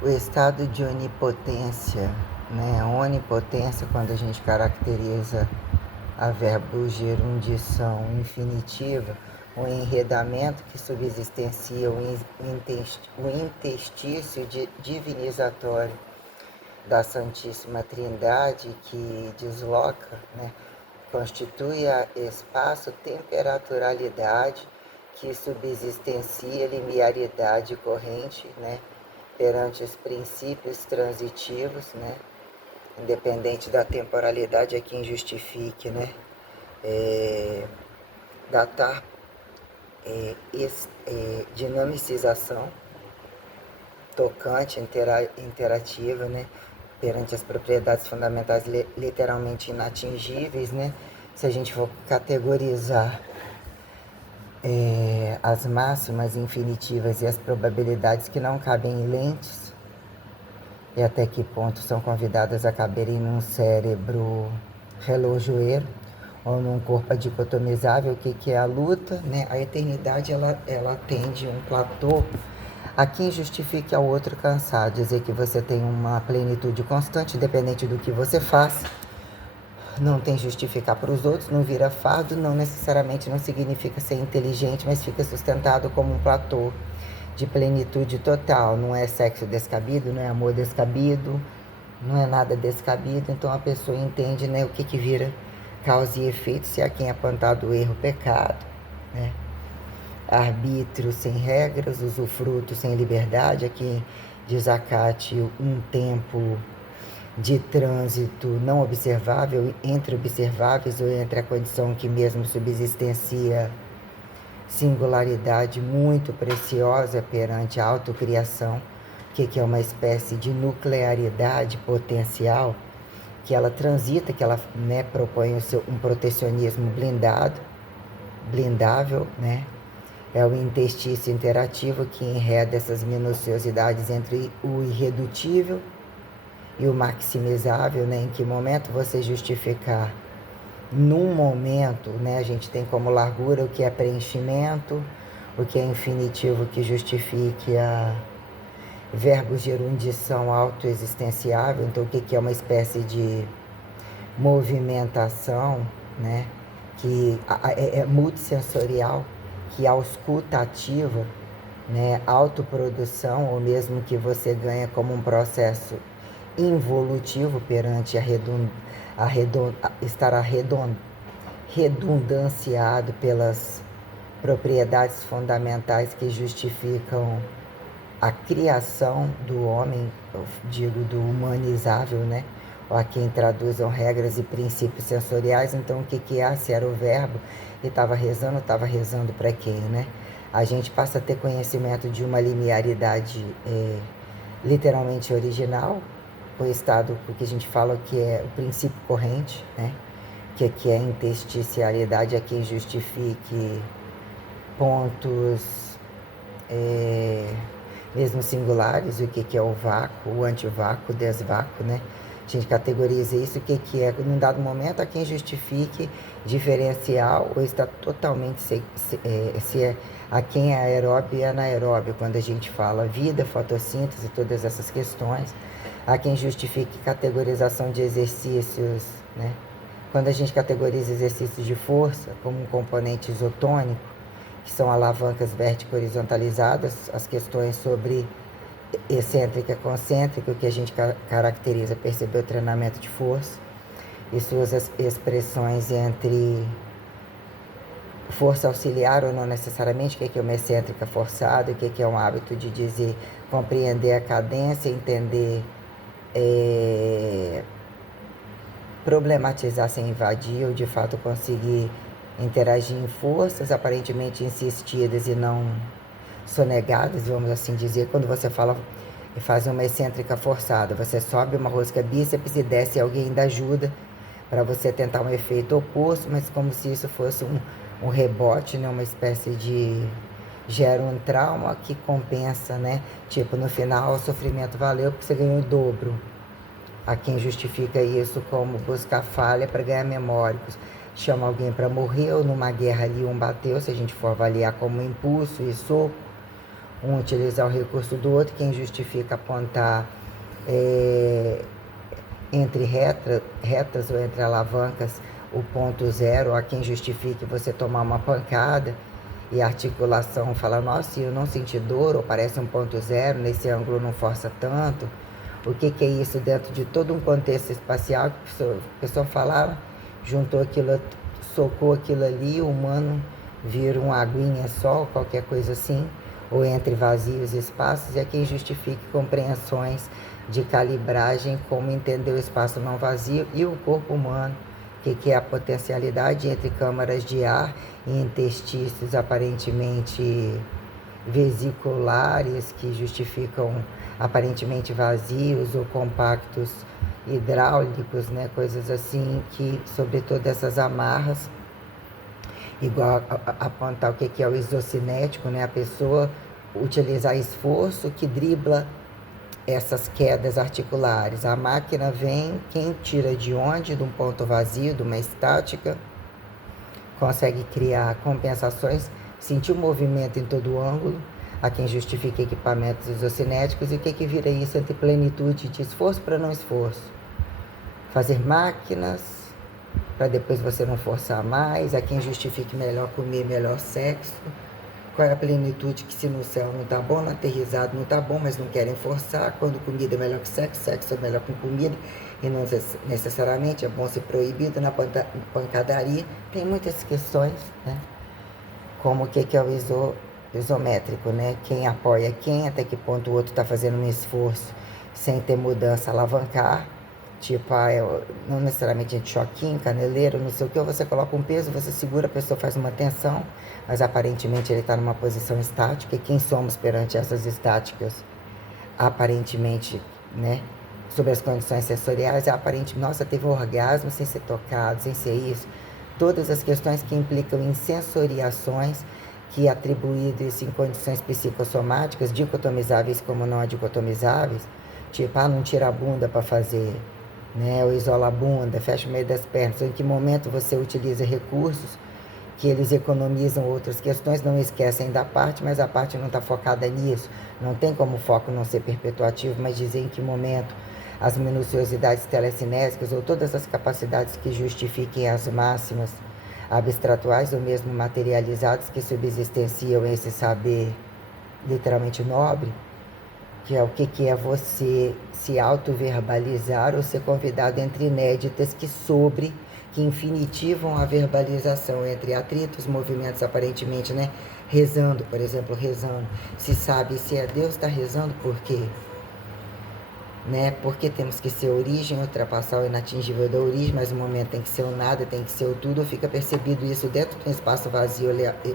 O estado de onipotência, né? Onipotência, quando a gente caracteriza a verbo gerundição infinitiva, o enredamento que subsistencia o intestício divinizatório da Santíssima Trindade, que desloca, né? Constitui a espaço-temperaturalidade que subsistencia limiaridade corrente, né? Perante os princípios transitivos, né? Independente da temporalidade é quem justifique, né? Datar dinamicização tocante, interativa, né? Perante as propriedades fundamentais literalmente inatingíveis, né? Se a gente for categorizar as máximas infinitivas e as probabilidades que não cabem em lentes, e até que ponto são convidadas a caberem num cérebro relojoeiro ou num corpo dicotomizável, o que é a luta, né? A eternidade, ela atende um platô a quem justifique ao outro cansar, dizer que você tem uma plenitude constante, independente do que você faça, não tem justificar para os outros, não vira fardo, não necessariamente não significa ser inteligente, mas fica sustentado como um platô de plenitude total. Não é sexo descabido, não é amor descabido, não é nada descabido. Então a pessoa entende, né, o que vira causa e efeito, se a quem é apontado o erro, o pecado, né? Arbítrio sem regras, usufruto sem liberdade, a quem desacate um tempo de trânsito não observável entre observáveis ou entre a condição que mesmo subsistencia singularidade muito preciosa perante a autocriação, que é uma espécie de nuclearidade potencial, que ela transita, que ela, né, propõe um protecionismo blindável, né? É o interstício interativo que enreda essas minuciosidades entre o irredutível e o maximizável, né? Em que momento você justificar? Num momento, né, a gente tem como largura o que é preenchimento, o que é infinitivo que justifique a verbo gerundição autoexistenciável, então o que é uma espécie de movimentação, né, que é multissensorial, que auscultativa, né, autoprodução, ou mesmo que você ganha como um processo involutivo perante estar redundanciado pelas propriedades fundamentais que justificam a criação do homem, eu digo do humanizável, né? Ou a quem traduzam regras e princípios sensoriais. Então, o que é? Se era o verbo e estava rezando para quem, né? A gente passa a ter conhecimento de uma linearidade literalmente original, o estado que a gente fala que é o princípio corrente, né? Que é a intersticialidade, a quem justifique pontos mesmo singulares, o que é o vácuo, o antivácuo, o desvácuo, né? A gente categoriza isso, o que é, num dado momento, a quem justifique diferencial ou está totalmente se é a quem é aeróbio e anaeróbio, quando a gente fala vida, fotossíntese, todas essas questões, a quem justifique categorização de exercícios, né? Quando a gente categoriza exercícios de força como um componente isotônico, que são alavancas vertico-horizontalizadas, as questões sobre excêntrica e concêntrica, o que a gente caracteriza, perceber o treinamento de força, e suas expressões entre força auxiliar ou não necessariamente, o que é uma excêntrica forçada, o que é um hábito de dizer, compreender a cadência, entender, problematizar sem invadir, ou de fato conseguir interagir em forças aparentemente insistidas e não sonegadas, vamos assim dizer. Quando você fala e faz uma excêntrica forçada, você sobe uma rosca bíceps e desce e alguém ainda ajuda para você tentar um efeito oposto, mas como se isso fosse um rebote, né? Uma espécie de gera um trauma que compensa, né? Tipo, no final o sofrimento valeu porque você ganhou o dobro. Há quem justifica isso como buscar falha para ganhar memória. Chama alguém para morrer, ou numa guerra ali um bateu, se a gente for avaliar como impulso e soco, um utilizar o recurso do outro, quem justifica apontar entre retas ou entre alavancas o ponto zero, a quem justifique você tomar uma pancada e a articulação fala, nossa, eu não senti dor, ou parece um ponto zero, nesse ângulo não força tanto. O que é isso dentro de todo um contexto espacial que a pessoa fala, juntou aquilo, socou aquilo ali, o humano vira uma aguinha só, qualquer coisa assim, ou entre vazios e espaços, e a quem justifique compreensões de calibragem, como entender o espaço não vazio e o corpo humano, que é a potencialidade entre câmaras de ar e interstícios aparentemente vesiculares, que justificam aparentemente vazios ou compactos hidráulicos, né? Coisas assim que, sobretudo essas amarras, igual apontar o que é o isocinético, né? A pessoa utilizar esforço que dribla essas quedas articulares. A máquina vem, quem tira de onde? De um ponto vazio, de uma estática, consegue criar compensações, sentir o movimento em todo o ângulo, a quem justifica equipamentos isocinéticos, e o que vira isso entre plenitude de esforço para não esforço. Fazer máquinas para depois você não forçar mais, a quem justifique melhor comer, melhor sexo. Qual é a plenitude que se no céu não tá bom, no aterrissado não tá bom, mas não querem forçar, quando comida é melhor que sexo, sexo é melhor que comida, e não necessariamente é bom ser proibido na pancadaria. Tem muitas questões, né? Como o que é o isométrico, né? Quem apoia quem, até que ponto o outro está fazendo um esforço sem ter mudança, alavancar. Tipo, não necessariamente de choquinho, caneleiro, não sei o que, ou você coloca um peso, você segura, a pessoa faz uma tensão, mas aparentemente ele está numa posição estática, e quem somos perante essas estáticas? Aparentemente, né, sobre as condições sensoriais, aparentemente, nossa, teve um orgasmo sem ser tocado, sem ser isso. Todas as questões que implicam em sensoriações, que atribuídas em condições psicossomáticas, dicotomizáveis como não dicotomizáveis, tipo, não tira a bunda para fazer, né, ou isola a bunda, fecha o meio das pernas, em que momento você utiliza recursos que eles economizam outras questões, não esquecem da parte, mas a parte não está focada nisso, não tem como o foco não ser perpetuativo, mas dizer em que momento as minuciosidades telecinésicas ou todas as capacidades que justifiquem as máximas abstratuais ou mesmo materializadas que subsistenciam esse saber literalmente nobre, que é o que é você se auto-verbalizar ou ser convidado entre inéditas que infinitivam a verbalização entre atritos, movimentos aparentemente, né? Rezando, por exemplo, rezando. Se sabe se é Deus, está rezando por quê? Né? Porque temos que ser origem, ultrapassar o inatingível da origem, mas no momento tem que ser o nada, tem que ser o tudo, fica percebido isso dentro de um espaço vazio,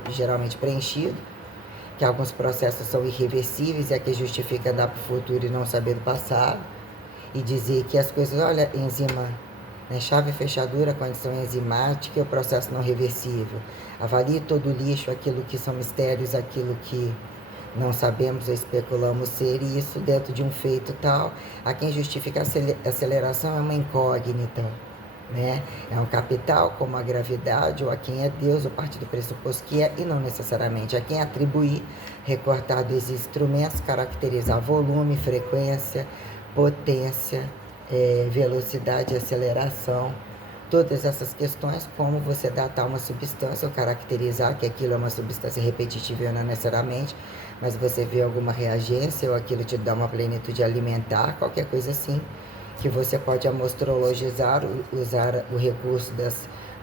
geralmente preenchido, que alguns processos são irreversíveis, e é que justifica andar para o futuro e não saber do passado, e dizer que as coisas, olha, enzima, né, chave fechadura, condição enzimática, é o processo não reversível. Avalie todo o lixo, aquilo que são mistérios, aquilo que não sabemos ou especulamos ser, e isso dentro de um feito tal, a quem justifica a aceleração é uma incógnita, né? É um capital como a gravidade, ou a quem é Deus, ou parte do pressuposto que é, e não necessariamente a quem atribuir, recortar dos instrumentos, caracterizar volume, frequência, potência, velocidade, aceleração, todas essas questões, como você datar uma substância ou caracterizar que aquilo é uma substância repetitiva não necessariamente, mas você vê alguma reagência ou aquilo te dá uma plenitude alimentar, qualquer coisa assim, que você pode amostrologizar, usar o recurso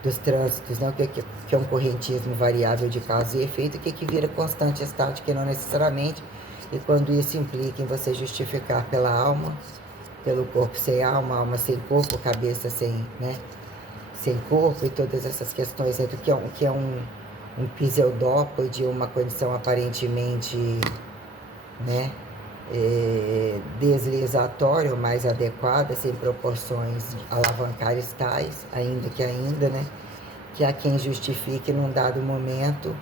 dos trânsitos, né? que é um correntismo variável de causa e efeito, que vira constante estática e não necessariamente, e quando isso implica em você justificar pela alma, pelo corpo sem alma, alma sem corpo, cabeça sem, né, sem corpo, e todas essas questões do que é um pseudópode, uma condição aparentemente, né, deslizatória ou mais adequada, sem proporções alavancares tais, ainda, né, que há quem justifique num dado momento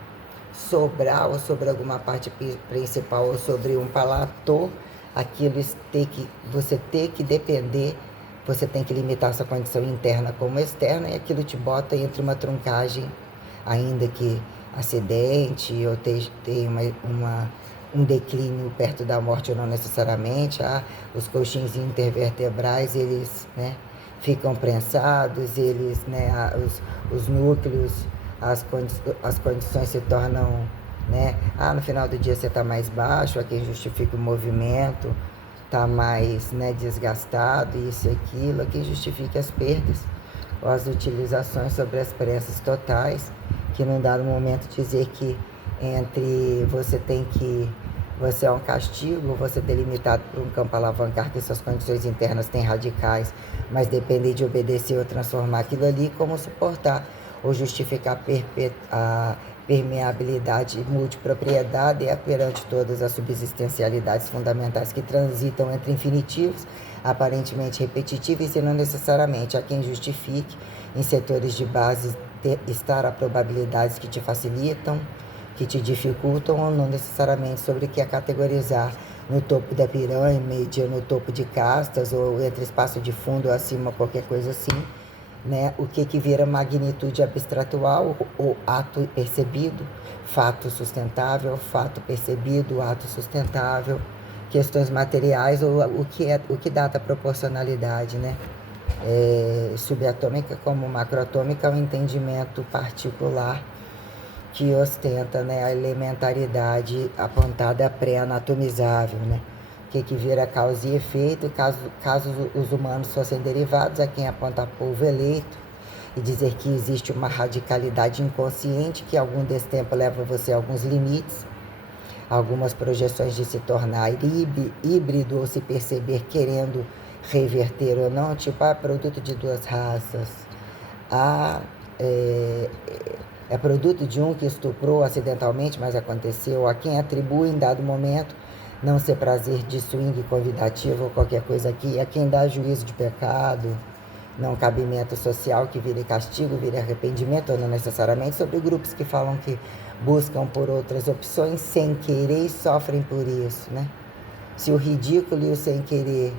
sobrar ou sobre alguma parte principal ou sobre um palatô, aquilo você ter que depender, você tem que limitar sua condição interna como externa, e aquilo te bota entre uma truncagem, ainda que acidente ou tenha um declínio perto da morte ou não necessariamente. Os coxins intervertebrais, eles, né, ficam prensados, eles, né, os núcleos, as condições se tornam, né, no final do dia você está mais baixo, quem justifica o movimento, está mais, né, desgastado, isso e aquilo, quem justifica as perdas ou as utilizações sobre as pressas totais, que num dado momento dizer que entre você é um castigo, você é delimitado por um campo alavancar que suas condições internas têm radicais, mas depende de obedecer ou transformar aquilo ali, como suportar ou justificar a permeabilidade e multipropriedade perante todas as subsistencialidades fundamentais que transitam entre infinitivos, aparentemente repetitivos e não necessariamente há quem justifique em setores de base estar a probabilidades que te facilitam, que te dificultam ou não necessariamente sobre o que é categorizar no topo da pirâmide, no topo de castas, ou entre espaço de fundo ou acima, qualquer coisa assim, né? O que vira magnitude abstratual, o ato percebido, fato sustentável, fato percebido, ato sustentável, questões materiais, ou o que data a proporcionalidade, né? Subatômica como macroatômica é um entendimento particular que ostenta, né, a elementaridade apontada pré-anatomizável, né? Que vira causa e efeito, caso os humanos fossem derivados, a quem aponta povo eleito, e dizer que existe uma radicalidade inconsciente que algum destempo leva você a alguns limites, algumas projeções de se tornar híbrido ou se perceber querendo reverter ou não, tipo, produto de duas raças, é produto de um que estuprou acidentalmente, mas aconteceu, a quem atribui em dado momento não ser prazer de swing convidativo ou qualquer coisa aqui, a quem dá juízo de pecado, não cabimento social que vira castigo, vira arrependimento, ou não necessariamente, sobre grupos que falam que buscam por outras opções sem querer e sofrem por isso, né? Se o ridículo e o sem querer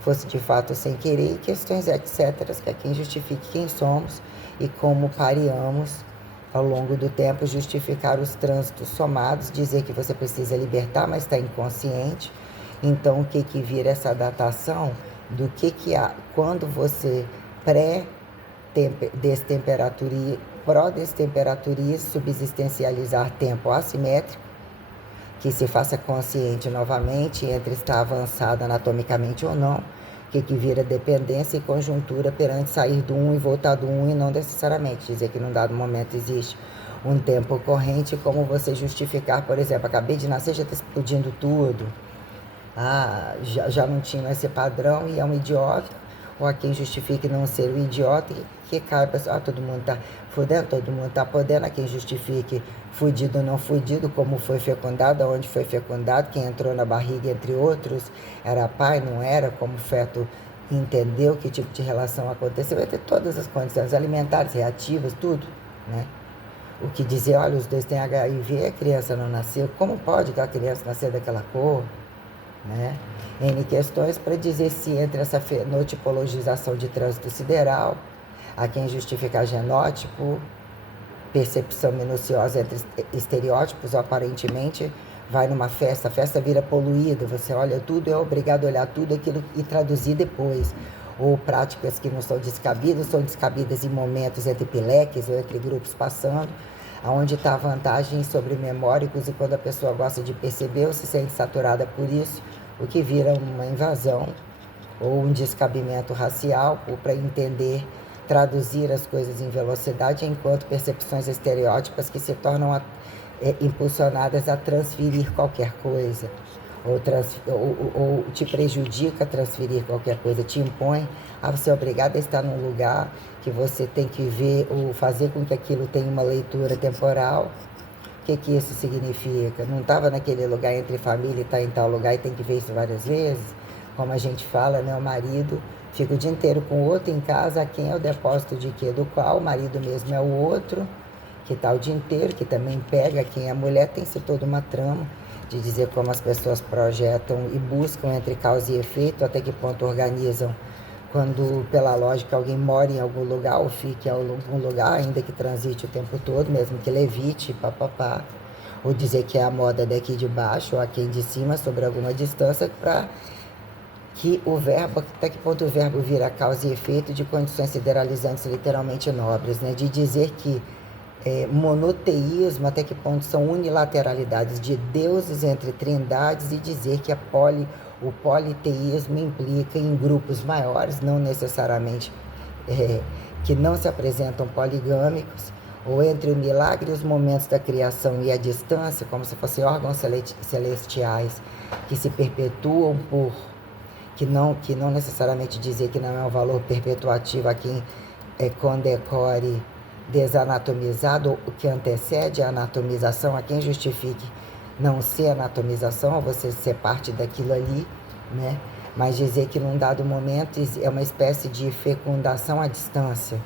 fosse de fato sem querer, e questões etc., que é quem justifique quem somos e como pareamos ao longo do tempo, justificar os trânsitos somados, dizer que você precisa libertar, mas está inconsciente. Então, o que vira essa datação do que há quando você pró-destemperaturiza, subsistencializar tempo assimétrico, que se faça consciente novamente entre estar avançado anatomicamente ou não, que vira dependência e conjuntura perante sair do um e voltar do um, e não necessariamente dizer que num dado momento existe um tempo corrente, como você justificar, por exemplo, acabei de nascer, já está explodindo tudo, já não tinha esse padrão e é um idiota, ou a quem justifique não ser o idiota, que cai, pessoal, todo mundo está fudendo, todo mundo está podendo, a quem justifique fudido ou não fudido, como foi fecundado, aonde foi fecundado, quem entrou na barriga, entre outros, era pai, não era, como feto entendeu, que tipo de relação aconteceu, vai ter todas as condições alimentares, reativas, tudo, né? O que dizer, olha, os dois têm HIV, a criança não nasceu, como pode a criança nascer daquela cor, né? N questões para dizer se entre essa fenotipologização de trânsito sideral, a quem justificar genótipo, percepção minuciosa entre estereótipos, ou aparentemente vai numa festa, a festa vira poluída, você olha tudo, é obrigado a olhar tudo aquilo e traduzir depois. Ou práticas que não são descabidas em momentos entre pileques ou entre grupos passando, aonde está a vantagem sobre memóricos, e quando a pessoa gosta de perceber ou se sente saturada por isso, o que vira uma invasão ou um descabimento racial, ou para entender, traduzir as coisas em velocidade, enquanto percepções estereótipas que se tornam impulsionadas a transferir qualquer coisa, ou te prejudica a transferir qualquer coisa, te impõe a ser obrigado a estar num lugar que você tem que ver ou fazer com que aquilo tenha uma leitura temporal. O que isso significa? Não estava naquele lugar entre família e está em tal lugar e tem que ver isso várias vezes? Como a gente fala, né? O marido fica o dia inteiro com o outro em casa, quem é o depósito de quê? Do qual o marido mesmo é o outro, que está o dia inteiro, que também pega quem é a mulher. Tem-se toda uma trama de dizer como as pessoas projetam e buscam entre causa e efeito, até que ponto organizam quando, pela lógica, alguém mora em algum lugar ou fique em algum lugar, ainda que transite o tempo todo, mesmo que levite, papapá. ou dizer que é a moda daqui de baixo ou aqui de cima sobre alguma distância, para que o verbo, até que ponto o verbo vira causa e efeito de condições sideralizantes literalmente nobres, né? De dizer que monoteísmo, até que ponto são unilateralidades de deuses entre trindades, e dizer que o politeísmo implica em grupos maiores, não necessariamente que não se apresentam poligâmicos, ou entre o milagre e os momentos da criação e a distância, como se fossem órgãos celestiais que se perpetuam que não necessariamente dizer que não é um valor perpetuativo a quem condecore desanatomizado, o que antecede a anatomização, a quem justifique não ser anatomização, ou você ser parte daquilo ali, né? Mas dizer que num dado momento é uma espécie de fecundação à distância,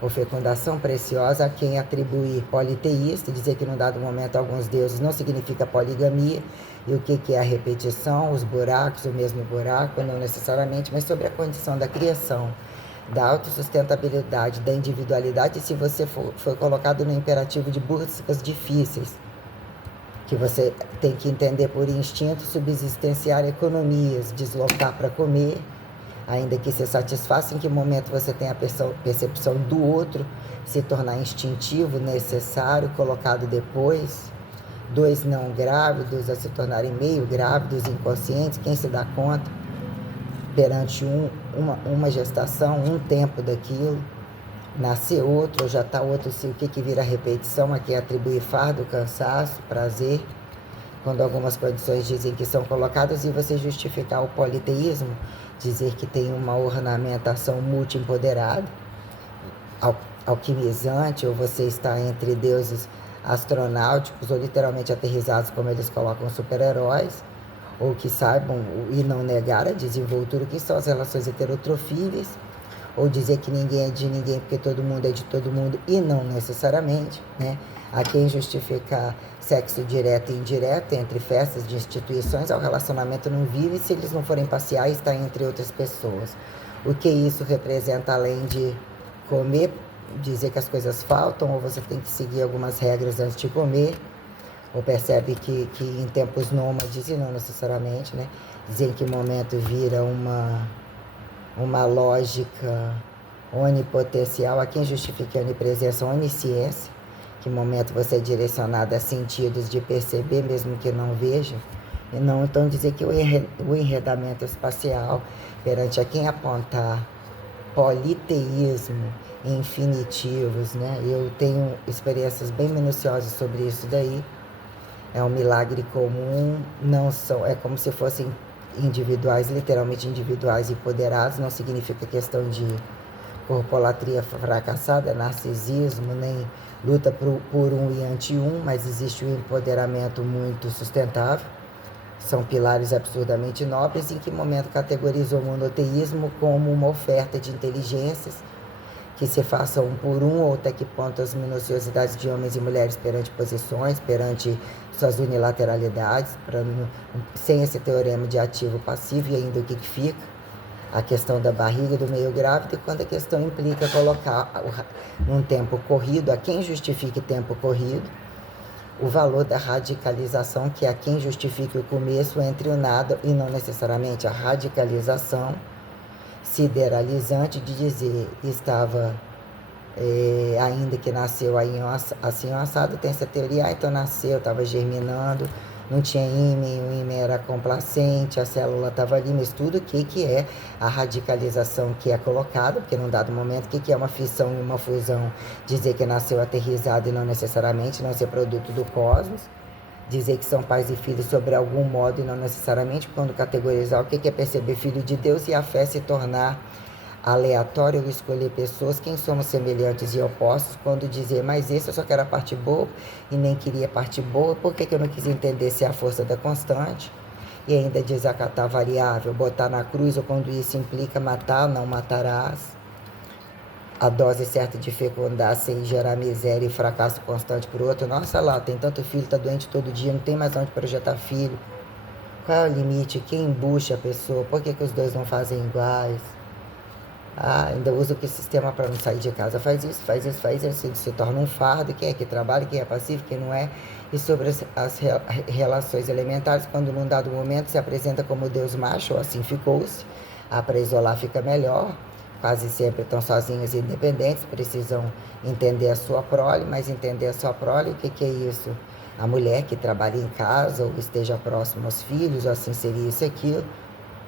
ou fecundação preciosa a quem atribuir politeísta, dizer que num dado momento alguns deuses não significa poligamia, e o que é a repetição, os buracos, o mesmo buraco, não necessariamente, mas sobre a condição da criação, da autossustentabilidade, da individualidade, se você for colocado no imperativo de buscas difíceis, que você tem que entender por instinto, subsistenciar economias, deslocar para comer, ainda que se satisfaça, em que momento você tem a percepção do outro se tornar instintivo, necessário, colocado depois, dois não grávidos a se tornarem meio grávidos, inconscientes, quem se dá conta perante uma gestação, um tempo daquilo, nascer outro, ou já está outro, se o que vira repetição, aqui é atribuir fardo, cansaço, prazer, quando algumas condições dizem que são colocadas, e você justificar o politeísmo, dizer que tem uma ornamentação multi-empoderada, alquimizante, ou você está entre deuses astronáuticos, ou literalmente aterrizados, como eles colocam, super-heróis, ou que saibam e não negar a desenvoltura que são as relações heterotrofíveis, ou dizer que ninguém é de ninguém porque todo mundo é de todo mundo, e não necessariamente, né? A quem justificar sexo direto e indireto entre festas de instituições, ao relacionamento não vive se eles não forem passear e estar entre outras pessoas. O que isso representa, além de comer, dizer que as coisas faltam, ou você tem que seguir algumas regras antes de comer, ou percebe que em tempos nômades, e não necessariamente, né? Dizer em que momento vira uma lógica onipotencial, a quem justifica a onipresença, a onisciência, que momento você é direcionado a sentidos de perceber, mesmo que não veja, e não então dizer que o enredamento espacial, perante a quem apontar politeísmo, infinitivos, né? Eu tenho experiências bem minuciosas sobre isso daí. É um milagre comum, não são, é como se fossem individuais, literalmente individuais e empoderados, não significa questão de corpolatria fracassada, narcisismo, nem luta por um e anti-um, mas existe um empoderamento muito sustentável. São pilares absurdamente nobres. Em que momento categorizou o monoteísmo como uma oferta de inteligências que se façam um por um, ou até que ponto as minuciosidades de homens e mulheres perante posições, perante suas unilateralidades, sem esse teorema de ativo-passivo, e ainda o que fica? A questão da barriga do meio grávido, e quando a questão implica colocar num tempo corrido, a quem justifique tempo corrido, o valor da radicalização, que é a quem justifique o começo entre o nada, e não necessariamente a radicalização sideralizante de dizer estava, ainda que nasceu aí assim assado, tem essa teoria, então nasceu, estava germinando, não tinha ímen, o ímen era complacente, a célula estava ali, mas tudo o que é a radicalização que é colocada, porque num dado momento, o que é uma fissão e uma fusão? Dizer que nasceu aterrizado e não necessariamente, não ser produto do cosmos, dizer que são pais e filhos sobre algum modo e não necessariamente, quando categorizar o que é perceber filho de Deus e a fé se tornar aleatório ou escolher pessoas, quem somos semelhantes e opostos, quando dizer, mas esse eu só quero a parte boa e nem queria a parte boa, por que eu não quis entender se é a força da constante? E ainda desacatar a variável, botar na cruz, ou quando isso implica matar, não matarás. A dose certa de fecundar sem gerar miséria e fracasso constante por outro. Nossa lá, tem tanto filho, tá doente todo dia, não tem mais onde projetar filho. Qual é o limite? Quem embucha a pessoa? Por que os dois não fazem iguais? Ainda usa o que sistema para não sair de casa, faz isso, se torna um fardo, quem é que trabalha, quem é pacífico, quem não é. E sobre as relações elementares, quando num dado momento se apresenta como Deus macho, ou assim ficou-se, para isolar fica melhor, quase sempre estão sozinhos e independentes, precisam entender a sua prole, mas entender a sua prole, o que é isso? A mulher que trabalha em casa, ou esteja próxima aos filhos, ou assim seria isso e aquilo,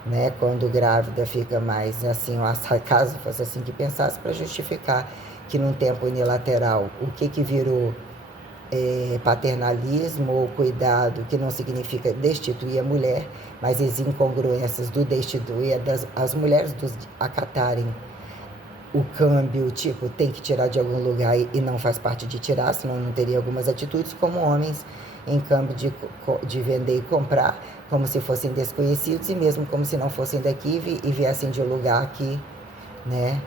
né? Quando grávida fica mais assim, caso fosse assim que pensasse, para justificar que num tempo unilateral, o que virou paternalismo ou cuidado, que não significa destituir a mulher, mas as incongruências do destituir, as mulheres acatarem o câmbio, tipo, tem que tirar de algum lugar e não faz parte de tirar, senão não teria algumas atitudes, como homens em câmbio de vender e comprar, como se fossem desconhecidos e mesmo como se não fossem daqui e viessem de um lugar que, né,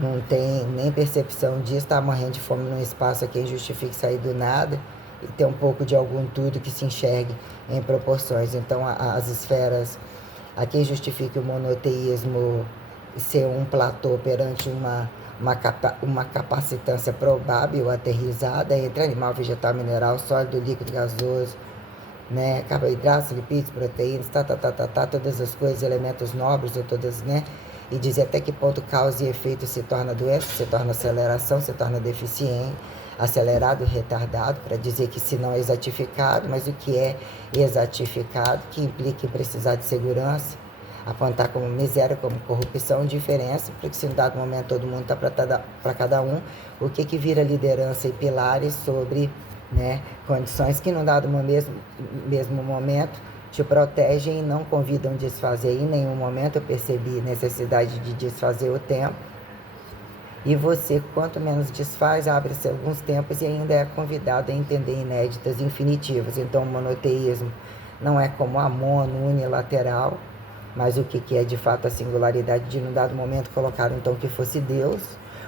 não tem nem percepção disso, está morrendo de fome num espaço a quem justifique sair do nada e ter um pouco de algum tudo que se enxergue em proporções. Então, as esferas, a quem justifique o monoteísmo ser um platô perante uma capacitância probável, aterrizada entre animal, vegetal, mineral, sólido, líquido, gasoso, né, carboidratos, lipídios, proteínas, todas as coisas, elementos nobres, ou todas, né, e dizer até que ponto causa e efeito se torna doença, se torna aceleração, se torna deficiente, acelerado, retardado, para dizer que se não é exatificado, mas o que é exatificado, que implica em precisar de segurança, apontar como miséria, como corrupção, diferença, porque se em dado momento todo mundo está para cada um, o que vira liderança e pilares sobre, né, condições que num dado mesmo momento te protegem e não convidam a desfazer. Em nenhum momento eu percebi necessidade de desfazer o tempo. E você, quanto menos desfaz, abre-se alguns tempos e ainda é convidado a entender inéditas infinitivas. Então o monoteísmo não é como a mono, unilateral, mas o que é de fato a singularidade de, num dado momento, colocar então que fosse Deus,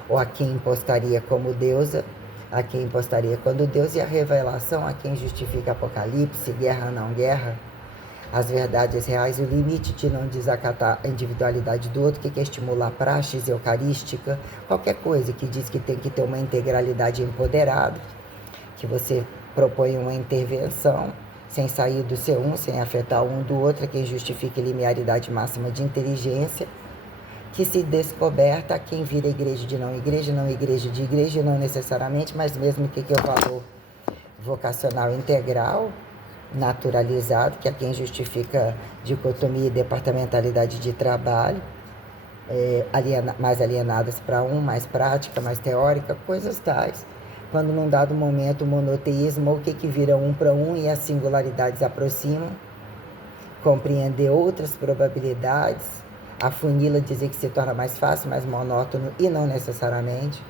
ou a quem impostaria como deusa, a quem impostaria quando Deus, e a revelação a quem justifica Apocalipse, guerra não guerra, as verdades reais, o limite de não desacatar a individualidade do outro, que é estimular a praxis eucarística, qualquer coisa que diz que tem que ter uma integralidade empoderada, que você propõe uma intervenção, sem sair do seu um, sem afetar um do outro, quem justifica a limiaridade máxima de inteligência, que se descoberta a quem vira igreja de não igreja de igreja, não necessariamente, mas mesmo que é o valor vocacional integral, naturalizado, que é quem justifica dicotomia e departamentalidade de trabalho, mais alienadas para um, mais prática, mais teórica, coisas tais. Quando num dado momento o monoteísmo, o que vira um para um e as singularidades aproximam, compreender outras probabilidades, a funila dizer que se torna mais fácil, mais monótono e não necessariamente,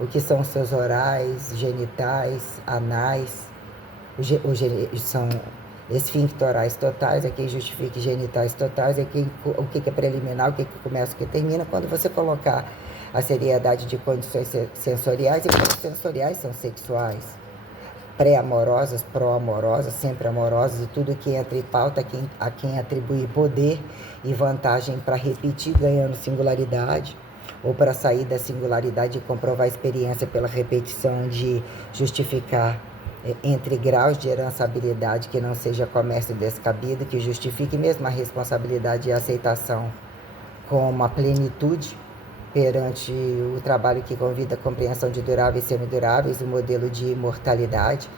o que são seus orais, genitais, anais, são esfinctorais totais, é quem justifica genitais totais, o que é preliminar, o que começa, o que termina, quando você colocar a seriedade de condições sensoriais, e condições sensoriais são sexuais, pré-amorosas, pró-amorosas, sempre amorosas, e tudo que entra em pauta a quem atribui poder e vantagem para repetir, ganhando singularidade, ou para sair da singularidade e comprovar a experiência pela repetição de justificar entre graus de herançabilidade que não seja comércio descabido, que justifique mesmo a responsabilidade e a aceitação como a plenitude perante o trabalho que convida a compreensão de duráveis e semiduráveis, o modelo de imortalidade,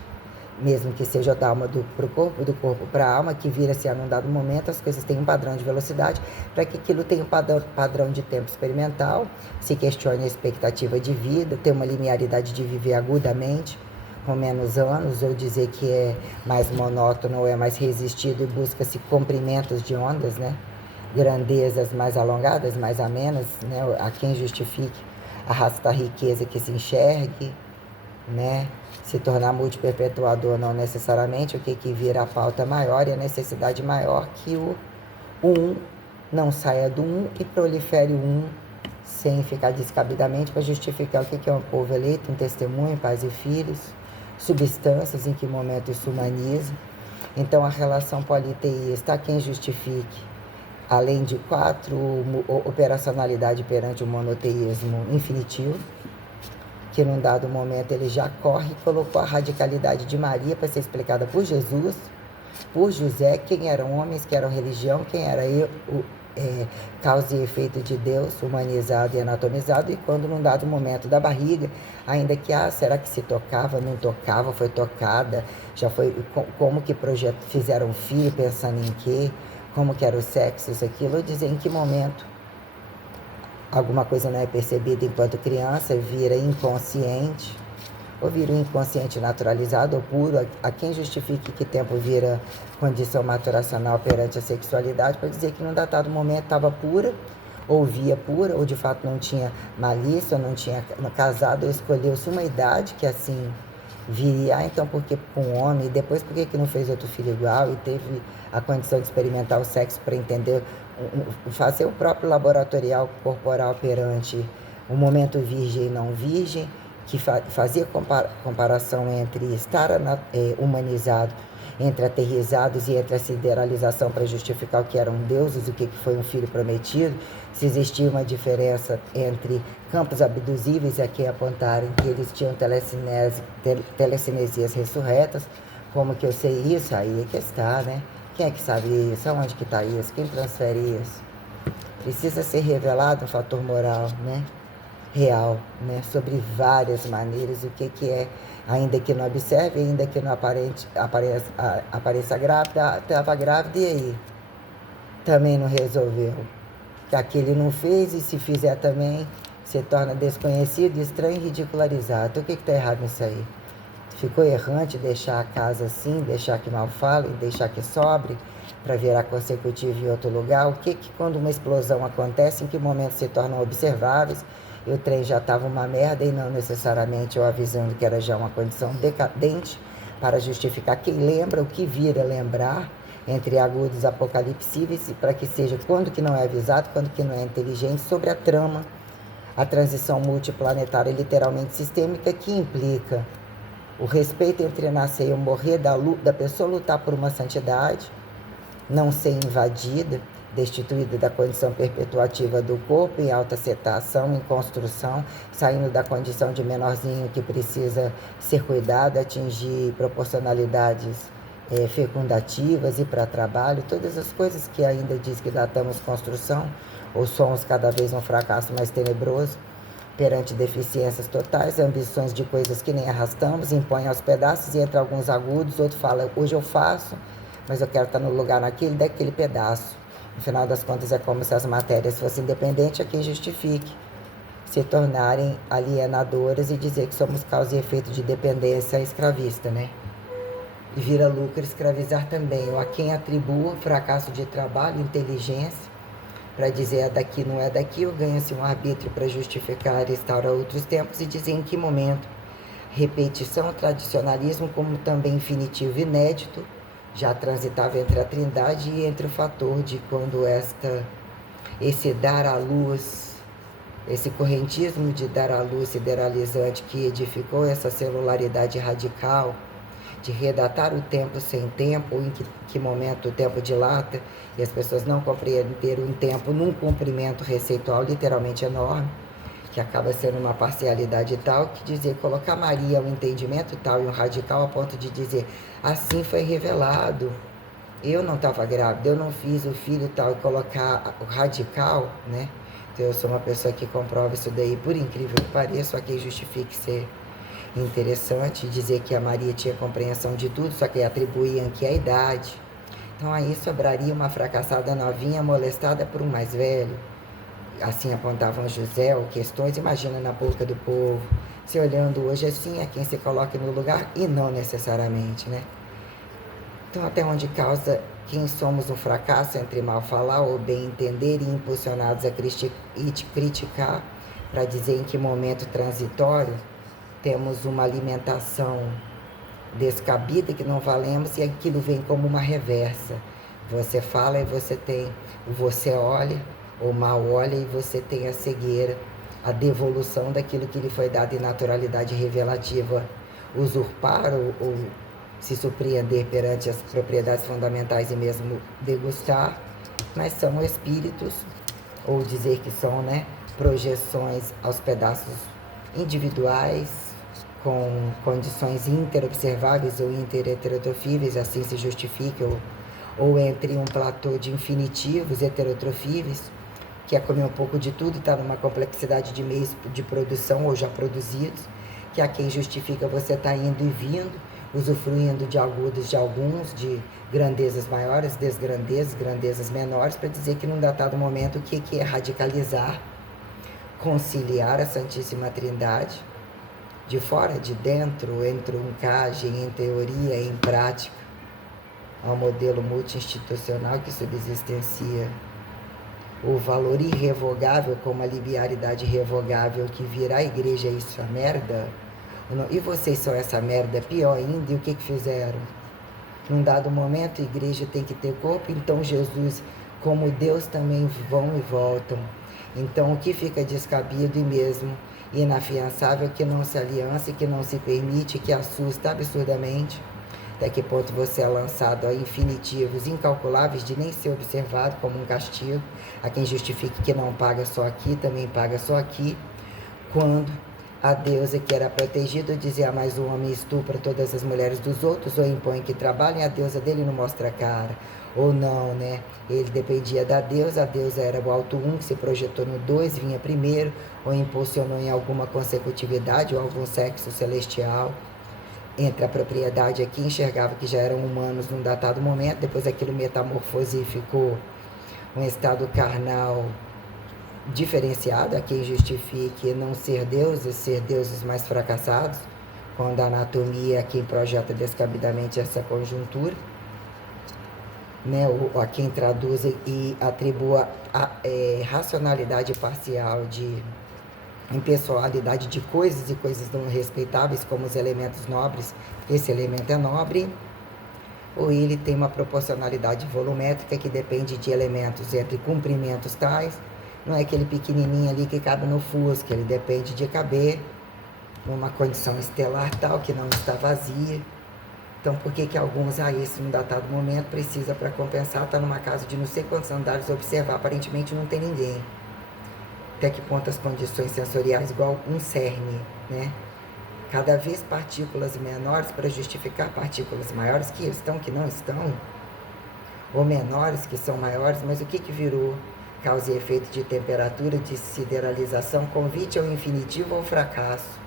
mesmo que seja da alma para o corpo, do corpo para a alma, que vira-se a num dado momento, as coisas têm um padrão de velocidade, para que aquilo tenha um padrão de tempo experimental, se questione a expectativa de vida, ter uma linearidade de viver agudamente, com menos anos, ou dizer que é mais monótono ou é mais resistido e busca-se comprimentos de ondas, né? Grandezas mais alongadas, mais amenas, né? A quem justifique arrastar riqueza que se enxergue, né? Se tornar multiperpetuador não necessariamente, o que vira a pauta maior e a necessidade maior que o um não saia do um e prolifere o um sem ficar descabidamente para justificar o que é um povo eleito, um testemunho, pais e filhos, substâncias, em que momento isso humaniza. Então a relação politeísta, a quem justifique além de 4, operacionalidade perante o monoteísmo infinitivo, que num dado momento ele já corre e colocou a radicalidade de Maria para ser explicada por Jesus, por José, quem eram homens, quem era religião, quem era eu, causa e efeito de Deus, humanizado e anatomizado, e quando num dado momento da barriga, ainda que, será que se tocava, não tocava, foi tocada, já foi, como que fizeram um filho, pensando em quê, como que era o sexo, isso, aquilo, dizer em que momento alguma coisa não é percebida enquanto criança, vira inconsciente, ou vira um inconsciente naturalizado ou puro, a quem justifique que tempo vira condição maturacional perante a sexualidade, para dizer que num datado momento estava pura, ou via pura, ou de fato não tinha malícia, ou não tinha casado, ou escolheu-se uma idade que assim viria. Então por que com um homem, e depois por que não fez outro filho igual, e teve a condição de experimentar o sexo para entender, fazer o próprio laboratorial corporal perante o momento virgem e não virgem, que fazia comparação entre estar humanizado, entre aterrizados e entre a sideralização para justificar o que eram deuses, o que foi um filho prometido, se existia uma diferença entre campos abduzíveis a quem apontarem que eles tinham telecinesias ressurretas. Como que eu sei isso? Aí é que está, né? Quem é que sabe isso? Aonde que está isso? Quem transfere isso? Precisa ser revelado um fator moral, né? Real, né? Sobre várias maneiras, o que é, ainda que não observe, ainda que não apareça grávida, estava grávida e aí? Também não resolveu. Que aquele não fez, e se fizer também, se torna desconhecido, estranho e ridicularizado. Então o que está errado nisso aí? Ficou errante deixar a casa assim, deixar que mal fale, deixar que sobre, para virar consecutivo em outro lugar? O que quando uma explosão acontece, em que momento se tornam observáveis, e o trem já estava uma merda, e não necessariamente eu avisando que era já uma condição decadente, para justificar quem lembra, o que vira lembrar, entre agudos apocalipsíveis, para que seja quando que não é avisado, quando que não é inteligente, sobre a trama, a transição multiplanetária literalmente sistêmica, que implica o respeito entre nascer e morrer, da pessoa lutar por uma santidade, não ser invadida, destituída da condição perpetuativa do corpo, em alta cetação, em construção, saindo da condição de menorzinho que precisa ser cuidado, atingir proporcionalidades fecundativas e para trabalho, todas as coisas que ainda diz que datamos construção, ou somos cada vez um fracasso mais tenebroso, perante deficiências totais, ambições de coisas que nem arrastamos, impõe aos pedaços, e entre alguns agudos, outro fala, hoje eu faço, mas eu quero estar no lugar daquele pedaço. No final das contas, é como se as matérias fossem independentes, a quem justifique se tornarem alienadoras e dizer que somos causa e efeito de dependência escravista, né? E vira lucro escravizar também, ou a quem atribua fracasso de trabalho, inteligência, para dizer é daqui, não é daqui, ou ganha-se um arbítrio para justificar e restaurar outros tempos, e dizer em que momento repetição, tradicionalismo, como também infinitivo inédito, já transitava entre a trindade e entre o fator de quando esse dar à luz, esse correntismo de dar à luz sideralizante que edificou essa celularidade radical, de redatar o tempo sem tempo, em que momento o tempo dilata, e as pessoas não compreenderam um tempo num comprimento receitual literalmente enorme, que acaba sendo uma parcialidade tal, que dizer, colocar Maria um entendimento tal e um radical a ponto de dizer, assim foi revelado, eu não estava grávida, eu não fiz o filho tal, e colocar o radical, né? Então eu sou uma pessoa que comprova isso daí, por incrível que pareça, só que justifique ser interessante, dizer que a Maria tinha compreensão de tudo, só que atribuíam que a idade. Então aí sobraria uma fracassada novinha molestada por um mais velho. Assim apontavam José, ou questões, imagina na boca do povo, se olhando hoje assim, a quem se coloque no lugar, e não necessariamente, né? Então até onde causa quem somos um fracasso entre mal falar ou bem entender, e impulsionados a criticar, para dizer em que momento transitório temos uma alimentação descabida, que não valemos, e aquilo vem como uma reversa. Você fala e você olha, ou mal olha, e você tem a cegueira, a devolução daquilo que lhe foi dado em naturalidade revelativa, usurpar ou se surpreender perante as propriedades fundamentais e mesmo degustar, mas são espíritos, ou dizer que são, né, projeções aos pedaços individuais, com condições interobserváveis ou interheterotrofíveis, assim se justifica, ou entre um platô de infinitivos heterotrofíveis, que é comer um pouco de tudo e está numa complexidade de meios de produção ou já produzidos, que a quem justifica você estar indo e vindo, usufruindo de agudos de alguns, de grandezas maiores, desgrandezas, grandezas menores, para dizer que num datado momento o que é radicalizar, conciliar a Santíssima Trindade, de fora, de dentro, em truncagem, em teoria, em prática, ao modelo multi-institucional que subsistencia o valor irrevogável como a libiaridade irrevogável que virá a igreja isso a merda. E vocês são essa merda, pior ainda, e o que fizeram? Num dado momento a igreja tem que ter corpo, então Jesus, como Deus, também vão e voltam. Então o que fica descabido e mesmo inafiançável que não se aliança e que não se permite, que assusta absurdamente, até que ponto você é lançado a infinitivos incalculáveis de nem ser observado como um castigo, a quem justifique que não paga só aqui, também paga só aqui, quando a deusa que era protegida dizia: mais um homem estupra todas as mulheres dos outros, ou impõe que trabalhem, a deusa dele não mostra a cara, ou não, né? Ele dependia da deusa, a deusa era o alto um, que se projetou no 2, vinha primeiro, ou impulsionou em alguma consecutividade, ou algum sexo celestial. Entre a propriedade aqui, enxergava que já eram humanos num datado momento, depois aquilo metamorfosificou um estado carnal diferenciado, a quem justifique não ser deuses mais fracassados, quando a anatomia é quem projeta descabidamente essa conjuntura, né, a quem traduz e atribua a racionalidade parcial de impessoalidade de coisas e coisas não respeitáveis como os elementos nobres, esse elemento é nobre, ou ele tem uma proporcionalidade volumétrica que depende de elementos entre comprimentos tais, não é aquele pequenininho ali que cabe no fusca, ele depende de caber numa condição estelar tal que não está vazia. Então por que alguns esse num datado momento precisa, para compensar, estar numa casa de não sei quantos andares, observar, aparentemente não tem ninguém. Até que ponto as condições sensoriais igual um cerne, né? Cada vez partículas menores para justificar partículas maiores que estão, que não estão, ou menores que são maiores, mas o que virou causa e efeito de temperatura, de sideralização, convite ao infinitivo ou fracasso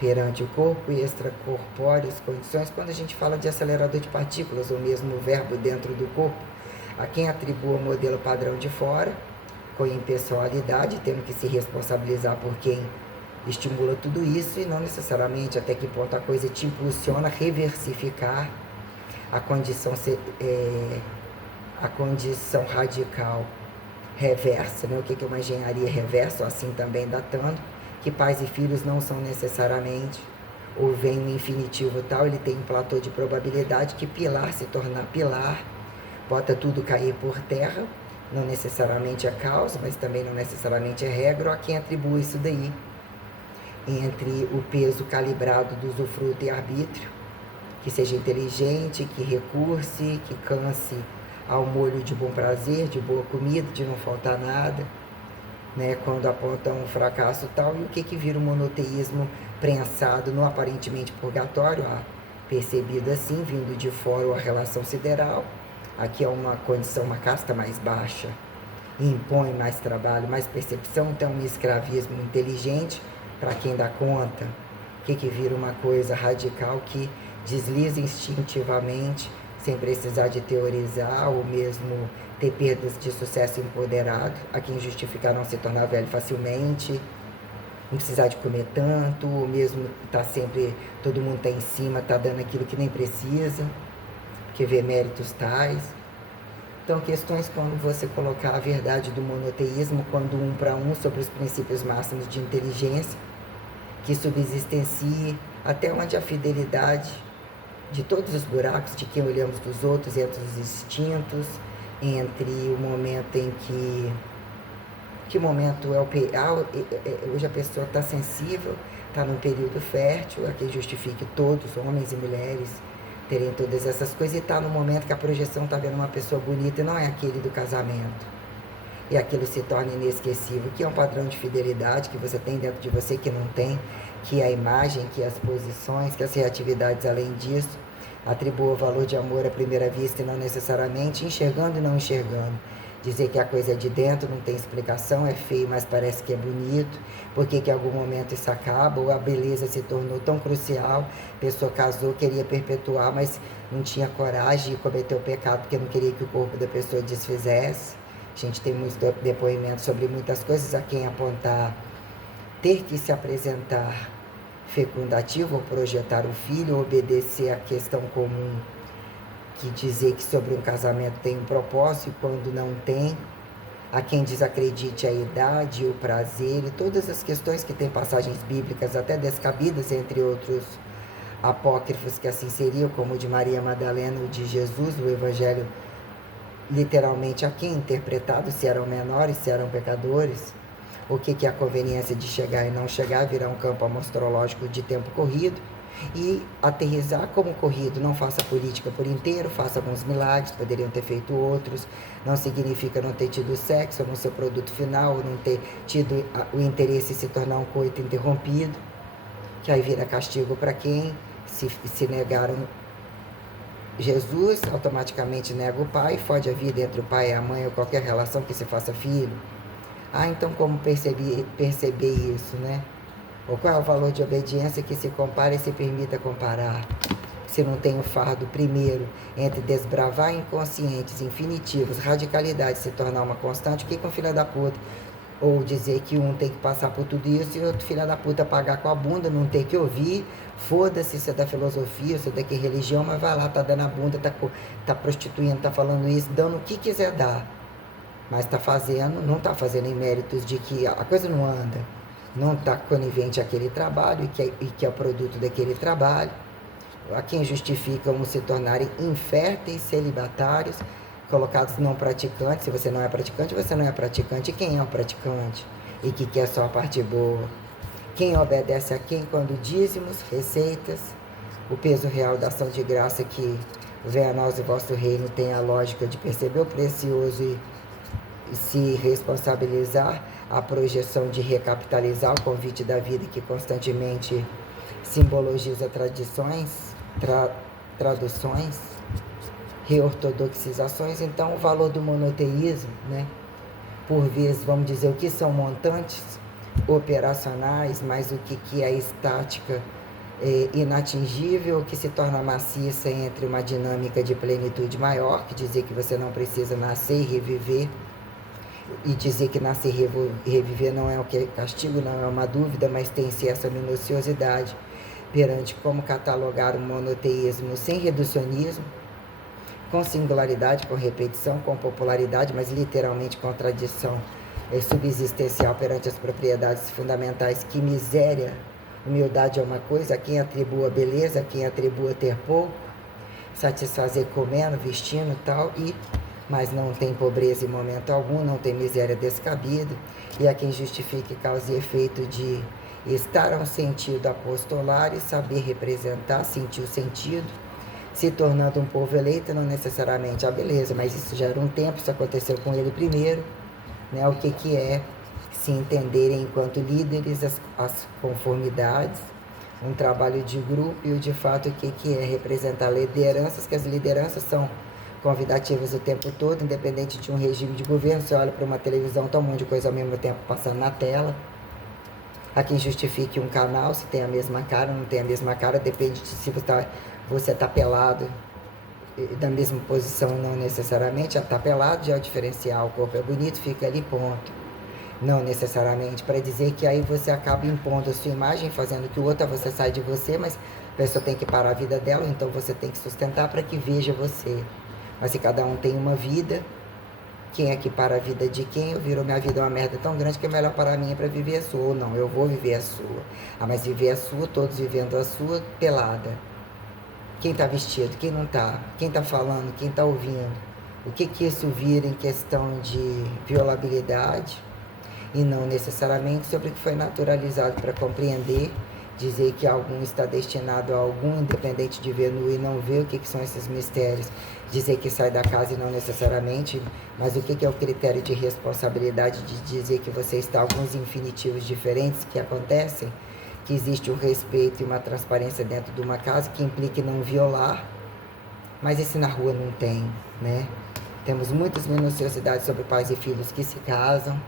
perante o corpo e extracorpóreas condições, quando a gente fala de acelerador de partículas, ou mesmo o verbo dentro do corpo, a quem atribua o modelo padrão de fora, com impessoalidade, tendo que se responsabilizar por quem estimula tudo isso, e não necessariamente até que ponto a coisa te impulsiona a reversificar a condição radical reversa, né? O que é uma engenharia reversa, ou assim também datando, que pais e filhos não são necessariamente, ou vem um infinitivo tal, ele tem um platô de probabilidade que pilar se tornar pilar, bota tudo cair por terra, não necessariamente é causa, mas também não necessariamente é regra, ou a quem atribui isso daí, entre o peso calibrado do usufruto e arbítrio, que seja inteligente, que recurse, que canse ao molho de bom prazer, de boa comida, de não faltar nada, né? Quando aponta um fracasso tal, e o que vira o monoteísmo prensado no aparentemente purgatório, percebido assim, vindo de fora a relação sideral, aqui é uma condição, uma casta mais baixa, impõe mais trabalho, mais percepção, então um escravismo inteligente para quem dá conta, o que vira uma coisa radical que desliza instintivamente, sem precisar de teorizar ou mesmo ter perdas de sucesso empoderado, a quem justificar não se tornar velho facilmente, não precisar de comer tanto, ou mesmo tá sempre, todo mundo tá em cima, tá dando aquilo que nem precisa, porque vê méritos tais. Então, questões quando você colocar a verdade do monoteísmo, quando um para um, sobre os princípios máximos de inteligência, que subsistencie até onde a fidelidade de todos os buracos de quem olhamos dos outros, entre os instintos, entre o momento em que momento é o hoje a pessoa está sensível, está num período fértil, a quem justifique todos, homens e mulheres, terem todas essas coisas e tá no momento que a projeção tá vendo uma pessoa bonita e não é aquele do casamento. E aquilo se torna inesquecível, que é um padrão de fidelidade que você tem dentro de você que não tem, que é a imagem, que é as posições, que as reatividades além disso. Atribua o valor de amor à primeira vista e não necessariamente enxergando e não enxergando. Dizer que a coisa é de dentro não tem explicação, é feio, mas parece que é bonito. Porque que em algum momento isso acaba, ou a beleza se tornou tão crucial, a pessoa casou, queria perpetuar, mas não tinha coragem e cometeu o pecado porque não queria que o corpo da pessoa desfizesse. A gente tem muitos depoimentos sobre muitas coisas a quem apontar ter que se apresentar fecundativo ou projetar o filho, obedecer à questão comum que dizer que sobre um casamento tem um propósito e quando não tem, a quem desacredite a idade, o prazer e todas as questões que tem passagens bíblicas até descabidas, entre outros apócrifos que assim seriam, como o de Maria Madalena ou de Jesus, o Evangelho literalmente a quem interpretado, se eram menores, se eram pecadores, o que é a conveniência de chegar e não chegar, virar um campo astrológico de tempo corrido, e aterrizar como corrido. Não faça política por inteiro, faça alguns milagres, poderiam ter feito outros, não significa não ter tido sexo no seu produto final, não ter tido o interesse em se tornar um coito interrompido, que aí vira castigo para quem se negaram Jesus, automaticamente nega o pai, fode a vida entre o pai e a mãe ou qualquer relação que se faça filho. Então como perceber isso, né? Ou qual é o valor de obediência que se compara e se permita comparar? Se não tem o fardo primeiro entre desbravar inconscientes, infinitivos, radicalidade, se tornar uma constante, o que com filha da puta? Ou dizer que um tem que passar por tudo isso e outro filha da puta pagar com a bunda, não ter que ouvir, foda-se se é da filosofia, se é da que religião, mas vai lá, tá dando a bunda, tá prostituindo, tá falando isso, dando o que quiser dar. Mas tá fazendo, não tá fazendo em méritos de que a coisa não anda. Não está conivente àquele trabalho e que é o produto daquele trabalho. A quem justificam se tornarem inférteis, celibatários, colocados não praticantes. Se você não é praticante, você não é praticante. E quem é o praticante? E que quer só a parte boa? Quem obedece a quem quando dízimos, receitas, o peso real da ação de graça que venha a nós o vosso reino tem a lógica de perceber o precioso e se responsabilizar, a projeção de recapitalizar o convite da vida que constantemente simbologiza tradições, traduções, reortodoxizações. Então o valor do monoteísmo, né? Por vezes, vamos dizer, o que são montantes operacionais, mas o que é estática, inatingível, que se torna maciça entre uma dinâmica de plenitude maior, que dizer que você não precisa nascer e reviver, e dizer que nascer e reviver não é o que é castigo, não é uma dúvida, mas tem-se essa minuciosidade perante como catalogar o monoteísmo sem reducionismo, com singularidade, com repetição, com popularidade, mas literalmente contradição subsistencial perante as propriedades fundamentais. Que miséria, humildade é uma coisa, a quem atribua beleza, a quem atribua ter pouco, satisfazer comendo, vestindo tal, mas não tem pobreza em momento algum, não tem miséria descabida, e a quem justifique causa e efeito de estar a um sentido apostolar e saber representar, sentir o sentido, se tornando um povo eleito, não necessariamente a beleza, mas isso já era um tempo, isso aconteceu com ele primeiro, né? O que é se entenderem enquanto líderes as conformidades, um trabalho de grupo e o de fato o que é representar lideranças, que as lideranças são convidativas o tempo todo, independente de um regime de governo. Você olha para uma televisão, tá um monte de coisa ao mesmo tempo passando na tela. Há quem justifique um canal, se tem a mesma cara, não tem a mesma cara, depende de se você tá pelado, da mesma posição, não necessariamente. Já tá pelado, já é o diferencial, o corpo é bonito, fica ali, ponto. Não necessariamente, para dizer que aí você acaba impondo a sua imagem, fazendo que o outro você sai de você, mas a pessoa tem que parar a vida dela, então você tem que sustentar para que veja você. Mas se cada um tem uma vida, quem é que para a vida de quem? Eu viro minha vida uma merda tão grande que é melhor parar a minha para viver a sua. Ou não, eu vou viver a sua. Mas viver a sua, todos vivendo a sua, pelada. Quem está vestido, quem não está? Quem está falando, quem está ouvindo? O que isso vira em questão de violabilidade? E não necessariamente sobre o que foi naturalizado para compreender dizer que algum está destinado a algum, independente de ver nu e não ver o que são esses mistérios, dizer que sai da casa e não necessariamente, mas o que é o critério de responsabilidade de dizer que você está alguns infinitivos diferentes que acontecem, que existe um respeito e uma transparência dentro de uma casa que implique não violar, mas esse na rua não tem, né? Temos muitas minuciosidades sobre pais e filhos que se casam,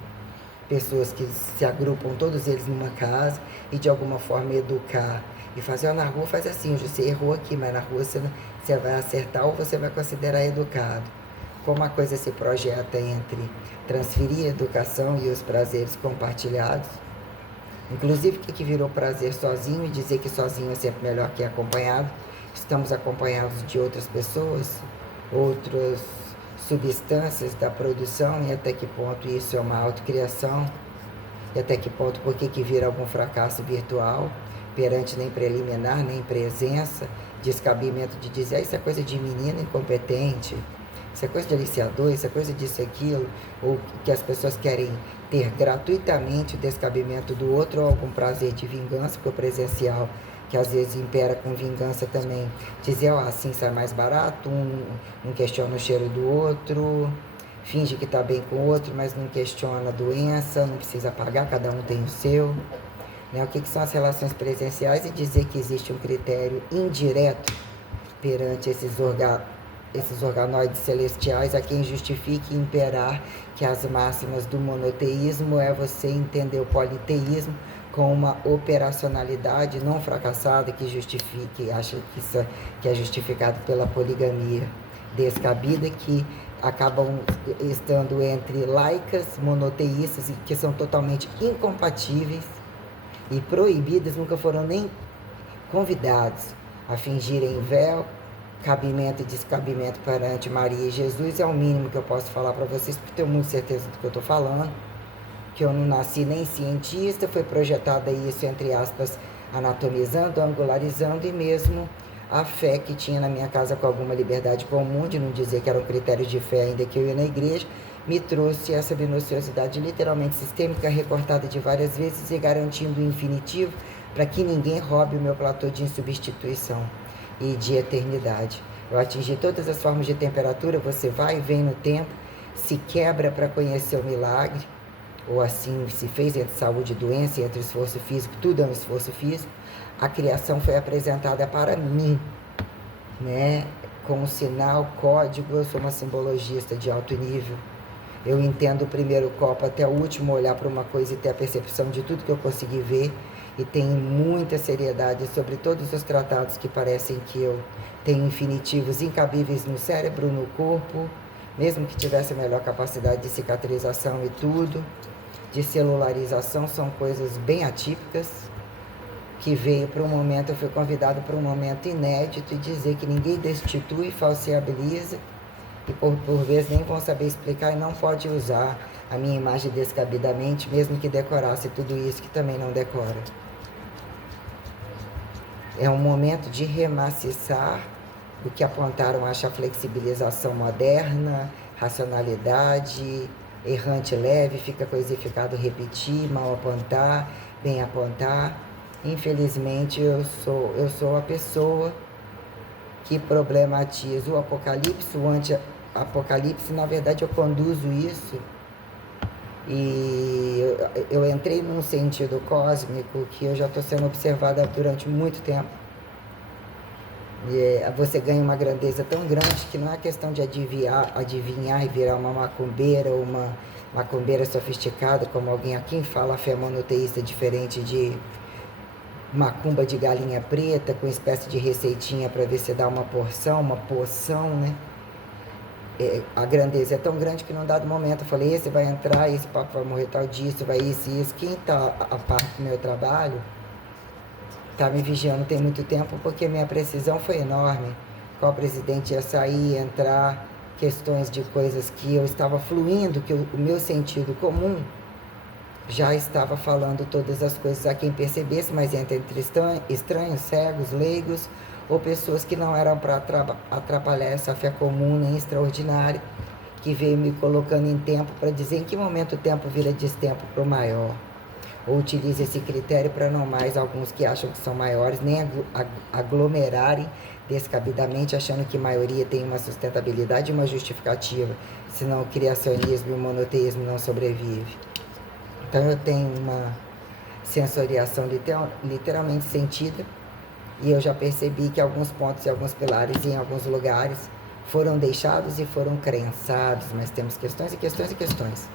pessoas que se agrupam todos eles numa casa e de alguma forma educar e fazer, ó, na rua faz assim, você errou aqui, mas na rua você vai acertar ou você vai considerar educado. Como a coisa se projeta entre transferir a educação e os prazeres compartilhados, inclusive o que virou prazer sozinho e dizer que sozinho é sempre melhor que acompanhado. Estamos acompanhados de outras pessoas, outras substâncias da produção, e até que ponto isso é uma autocriação, e até que ponto por que vira algum fracasso virtual perante nem preliminar, nem presença, descabimento de dizer, isso é coisa de menino incompetente, isso é coisa de aliciador, isso é coisa disso e aquilo, ou que as pessoas querem ter gratuitamente o descabimento do outro ou algum prazer de vingança, porque o presencial, que às vezes impera com vingança também, dizer, ó, assim sai mais barato, um questiona o cheiro do outro, finge que está bem com o outro, mas não questiona a doença, não precisa pagar, cada um tem o seu. Né? O que são as relações presenciais e dizer que existe um critério indireto perante esses organoides celestiais a quem justifique imperar que as máximas do monoteísmo é você entender o politeísmo com uma operacionalidade não fracassada que justifique, acha que isso que é justificado pela poligamia descabida, que acabam estando entre laicas, monoteístas, e que são totalmente incompatíveis e proibidas, nunca foram nem convidados a fingirem véu, cabimento e descabimento perante Maria e Jesus. É o mínimo que eu posso falar para vocês, porque tenho muita certeza do que eu estou falando, que eu não nasci nem cientista, foi projetada isso, entre aspas, anatomizando, angularizando, e mesmo a fé que tinha na minha casa com alguma liberdade comum, de não dizer que eram critérios de fé ainda que eu ia na igreja, me trouxe essa minuciosidade literalmente sistêmica, recortada de várias vezes e garantindo o infinitivo para que ninguém roube o meu platô de insubstituição e de eternidade. Eu atingi todas as formas de temperatura, você vai e vem no tempo, se quebra para conhecer o milagre, ou assim se fez entre saúde e doença, entre esforço físico, tudo é um esforço físico. A criação foi apresentada para mim, né? Com um sinal, código, eu sou uma simbologista de alto nível. Eu entendo o primeiro copo até o último, olhar para uma coisa e ter a percepção de tudo que eu consegui ver, e tenho muita seriedade sobre todos os tratados que parecem que eu tenho infinitivos incabíveis no cérebro, no corpo, mesmo que tivesse a melhor capacidade de cicatrização e tudo, de celularização, são coisas bem atípicas, que veio para um momento, eu fui convidado para um momento inédito, e dizer que ninguém destitui, falseabiliza, e por vezes nem vão saber explicar e não pode usar a minha imagem descabidamente, mesmo que decorasse tudo isso, que também não decora. É um momento de remaciçar o que apontaram, acho, a flexibilização moderna, racionalidade, errante leve, fica coisificado repetir, mal apontar, bem apontar. Infelizmente, eu sou a pessoa que problematiza o apocalipse, o anti-apocalipse. Na verdade, eu conduzo isso, e eu entrei num sentido cósmico que eu já estou sendo observada durante muito tempo. E você ganha uma grandeza tão grande que não é questão de adivinhar e virar uma macumbeira, ou uma macumbeira sofisticada, como alguém aqui fala, a fé monoteísta, diferente de macumba de galinha preta, com espécie de receitinha para ver se dá uma porção, uma poção, né? A grandeza é tão grande que num dado momento eu falei, esse vai entrar, esse papo vai morrer tal dia, isso vai isso e isso. Quem está a parte do meu trabalho está me vigiando tem muito tempo, porque minha precisão foi enorme. Qual presidente ia sair, entrar, questões de coisas que eu estava fluindo, que o meu sentido comum já estava falando todas as coisas a quem percebesse, mas entre estranhos, cegos, leigos, ou pessoas que não eram para atrapalhar essa fé comum nem extraordinária, que veio me colocando em tempo para dizer em que momento o tempo vira destempo para o maior. ou utilize esse critério para não mais alguns que acham que são maiores, nem aglomerarem descabidamente, achando que a maioria tem uma sustentabilidade e uma justificativa, senão o criacionismo e o monoteísmo não sobrevive. Então eu tenho uma sensoriação literalmente sentida, e eu já percebi que alguns pontos e alguns pilares em alguns lugares foram deixados e foram crençados, mas temos questões e questões e questões,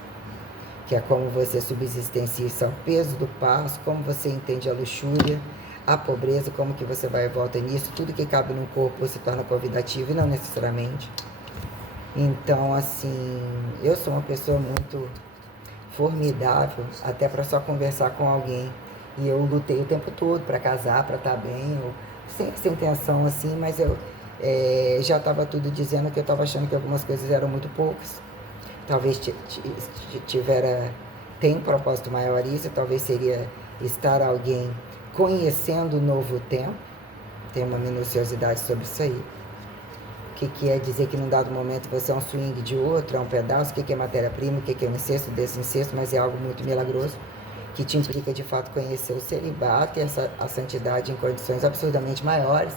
que é como você subsistencia o peso do passo, como você entende a luxúria, a pobreza, como que você vai e volta nisso, tudo que cabe no corpo se torna convidativo e não necessariamente. Então, assim, eu sou uma pessoa muito formidável até para só conversar com alguém, e eu lutei o tempo todo para casar, para estar bem, sem essa intenção assim, mas eu já estava tudo dizendo que eu estava achando que algumas coisas eram muito poucas. Talvez tem um propósito maior isso, talvez seria estar alguém conhecendo o novo tempo, tem uma minuciosidade sobre isso aí. O que é dizer que num dado momento você é um swing de outro, é um pedaço, o que é matéria-prima, o que é um incesto desse incesto, mas é algo muito milagroso, que te implica de fato conhecer o celibato e a santidade em condições absurdamente maiores,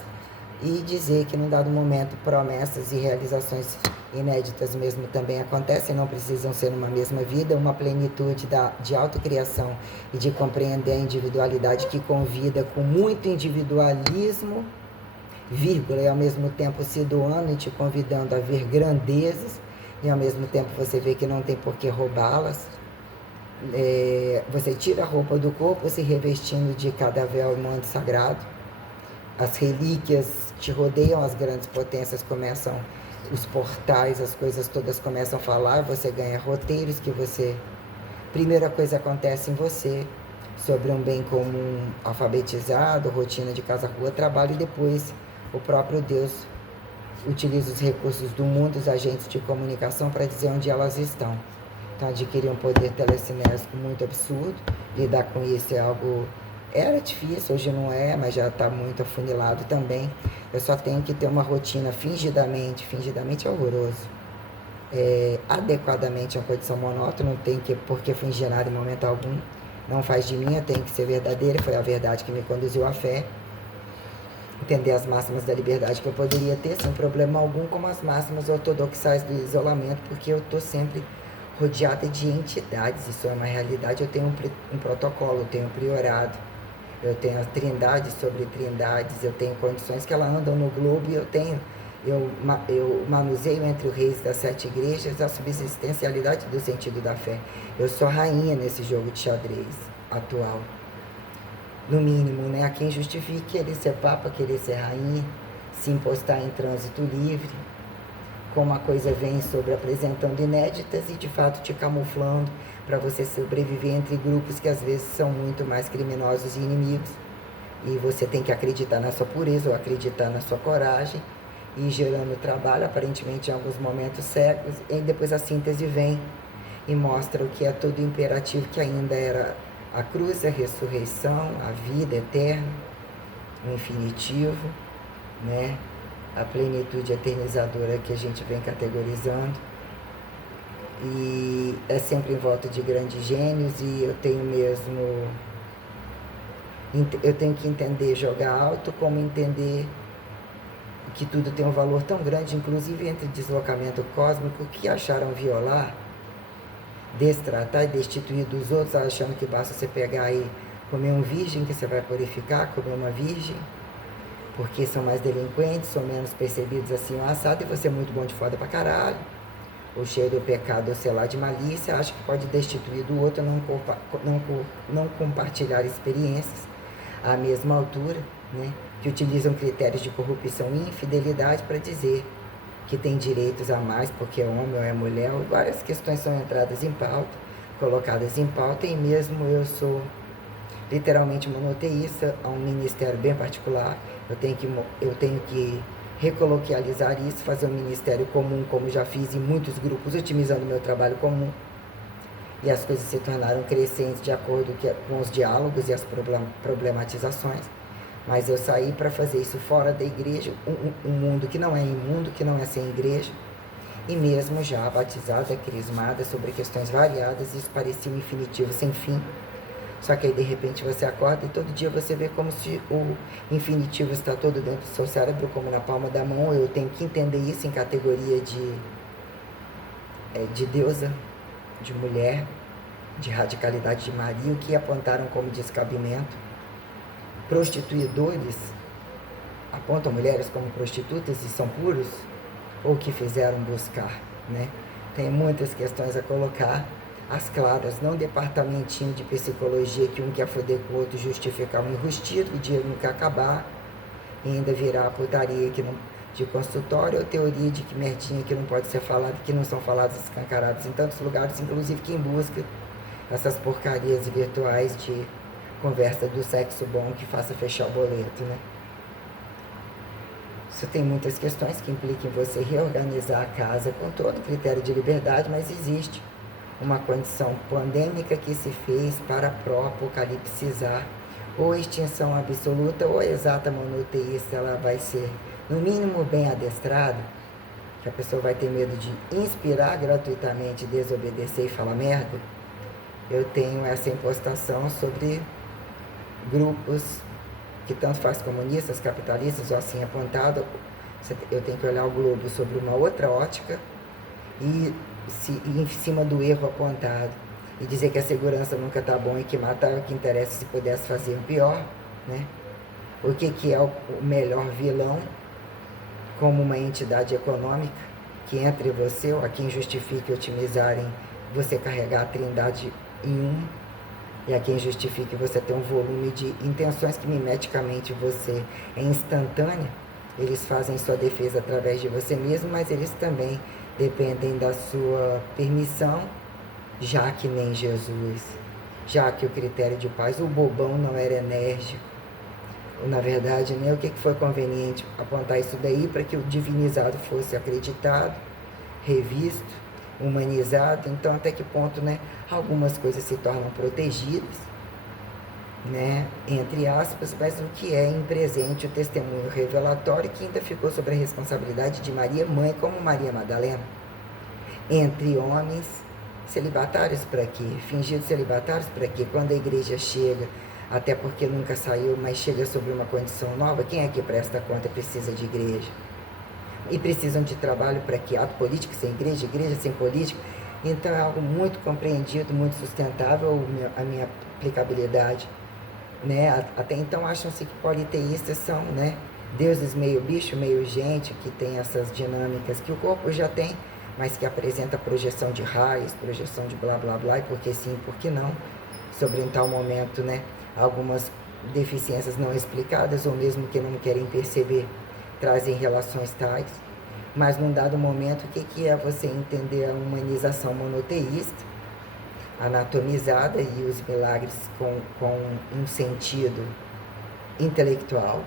e dizer que num dado momento promessas e realizações inéditas mesmo também acontecem, não precisam ser numa mesma vida, uma plenitude de autocriação e de compreender a individualidade que convida com muito individualismo, vírgula, e ao mesmo tempo se doando e te convidando a ver grandezas, e ao mesmo tempo você vê que não tem por que roubá-las. Você tira a roupa do corpo se revestindo de cada véu e manto sagrado. As relíquias te rodeiam, as grandes potências começam, os portais, as coisas todas começam a falar, você ganha roteiros que você... Primeira coisa acontece em você, sobre um bem comum alfabetizado, rotina de casa, rua, trabalho, e depois o próprio Deus utiliza os recursos do mundo, os agentes de comunicação, para dizer onde elas estão. Então adquirir um poder telecinésico muito absurdo, lidar com isso é algo... Era difícil, hoje não é, mas já está muito afunilado também. Eu só tenho que ter uma rotina fingidamente é horroroso. Adequadamente é uma condição monótona, não tem por que fingir nada em momento algum. Não faz de mim, eu tenho que ser verdadeira, foi a verdade que me conduziu à fé. Entender as máximas da liberdade que eu poderia ter sem problema algum, como as máximas ortodoxais do isolamento, porque eu estou sempre rodeada de entidades, isso é uma realidade. Eu tenho um protocolo, eu tenho um priorado, eu tenho as trindades sobre trindades, eu tenho condições que elas andam no globo, e eu manuseio entre os reis das 7 igrejas a subsistencialidade do sentido da fé. Eu sou rainha nesse jogo de xadrez atual, no mínimo, né? A quem justifique querer ser papa, querer ser rainha, se impostar em trânsito livre, como a coisa vem sobre apresentando inéditas e de fato te camuflando para você sobreviver entre grupos que às vezes são muito mais criminosos e inimigos, e você tem que acreditar na sua pureza ou acreditar na sua coragem, e gerando trabalho aparentemente em alguns momentos cegos, e depois a síntese vem e mostra o que é todo imperativo, que ainda era a cruz, a ressurreição, a vida eterna, o infinitivo, né? A plenitude eternizadora que a gente vem categorizando, e é sempre em volta de grandes gênios, e eu tenho que entender jogar alto, como entender que tudo tem um valor tão grande, inclusive entre deslocamento cósmico, que acharam violar, destratar e destituir dos outros, achando que basta você pegar e comer um virgem que você vai purificar, comer uma virgem, porque são mais delinquentes, são menos percebidos assim o assado, e você é muito bom de foda pra caralho, ou cheio do pecado, ou sei lá, de malícia, acha que pode destituir do outro, não compartilhar experiências à mesma altura, né? Que utilizam critérios de corrupção e infidelidade para dizer que tem direitos a mais porque é homem ou é mulher. Várias questões são entradas em pauta, colocadas em pauta, e mesmo eu sou literalmente monoteísta, a um ministério bem particular, eu tenho que recoloquializar isso, fazer um ministério comum, como já fiz em muitos grupos, otimizando o meu trabalho comum, e as coisas se tornaram crescentes de acordo com os diálogos e as problematizações. Mas eu saí para fazer isso fora da igreja, um mundo que não é imundo, que não é sem igreja, e mesmo já batizada, crismada sobre questões variadas, isso parecia um infinitivo sem fim, Só que aí de repente você acorda e todo dia você vê como se o infinitivo está todo dentro do seu cérebro, como na palma da mão. Eu tenho que entender isso em categoria de deusa, de mulher, de radicalidade de Maria, o que apontaram como descabimento. Prostituidores apontam mulheres como prostitutas e são puros, ou que fizeram buscar, né? Tem muitas questões a colocar às claras, não departamentinho de psicologia que um quer foder com o outro, justificar um enrustido, o dinheiro não quer acabar, e ainda virar putaria que não, de consultório, ou teoria de que merdinha que não pode ser falada, que não são faladas escancaradas em tantos lugares, inclusive quem busca essas porcarias virtuais de conversa do sexo bom que faça fechar o boleto, né? Isso tem muitas questões que implicam em você reorganizar a casa com todo critério de liberdade, mas existe uma condição pandêmica que se fez para pró-apocalipsizar ou extinção absoluta ou exata monoteísta. Ela vai ser, no mínimo, bem adestrada, que a pessoa vai ter medo de inspirar gratuitamente, desobedecer e falar merda. Eu tenho essa impostação sobre grupos que tanto faz comunistas, capitalistas ou assim apontado. Eu tenho que olhar o globo sobre uma outra ótica e em cima do erro apontado e dizer que a segurança nunca está bom e que matar é o que interessa, se pudesse fazer o pior, né? O que é o melhor vilão como uma entidade econômica que entre você ou a quem justifique otimizarem você carregar a trindade em um, e a quem justifique você ter um volume de intenções que mimeticamente você é instantânea. Eles fazem sua defesa através de você mesmo, mas eles também dependem da sua permissão, já que nem Jesus, já que o critério de paz, o bobão não era enérgico. Na verdade, né, o que foi conveniente apontar isso daí para que o divinizado fosse acreditado, revisto, humanizado. Então, até que ponto, né, algumas coisas se tornam protegidas, né, entre aspas, mas o que é em presente o testemunho revelatório que ainda ficou sobre a responsabilidade de Maria, mãe como Maria Madalena, entre homens celibatários para quê? Fingidos celibatários para quê? Quando a igreja chega, até porque nunca saiu, mas chega sobre uma condição nova, quem é que presta conta precisa de igreja? E precisam de trabalho para quê? Ato político sem igreja, igreja sem político. Então é algo muito compreendido, muito sustentável a minha aplicabilidade, né? Até então acham-se que politeístas são, né, deuses meio bicho, meio gente, que tem essas dinâmicas que o corpo já tem, mas que apresenta projeção de raios, projeção de blá blá blá, e por que sim, por que não, sobre em tal momento, né, algumas deficiências não explicadas ou mesmo que não querem perceber, trazem relações tais. Mas num dado momento, o que é você entender a humanização monoteísta, anatomizada, e os milagres com um sentido intelectual,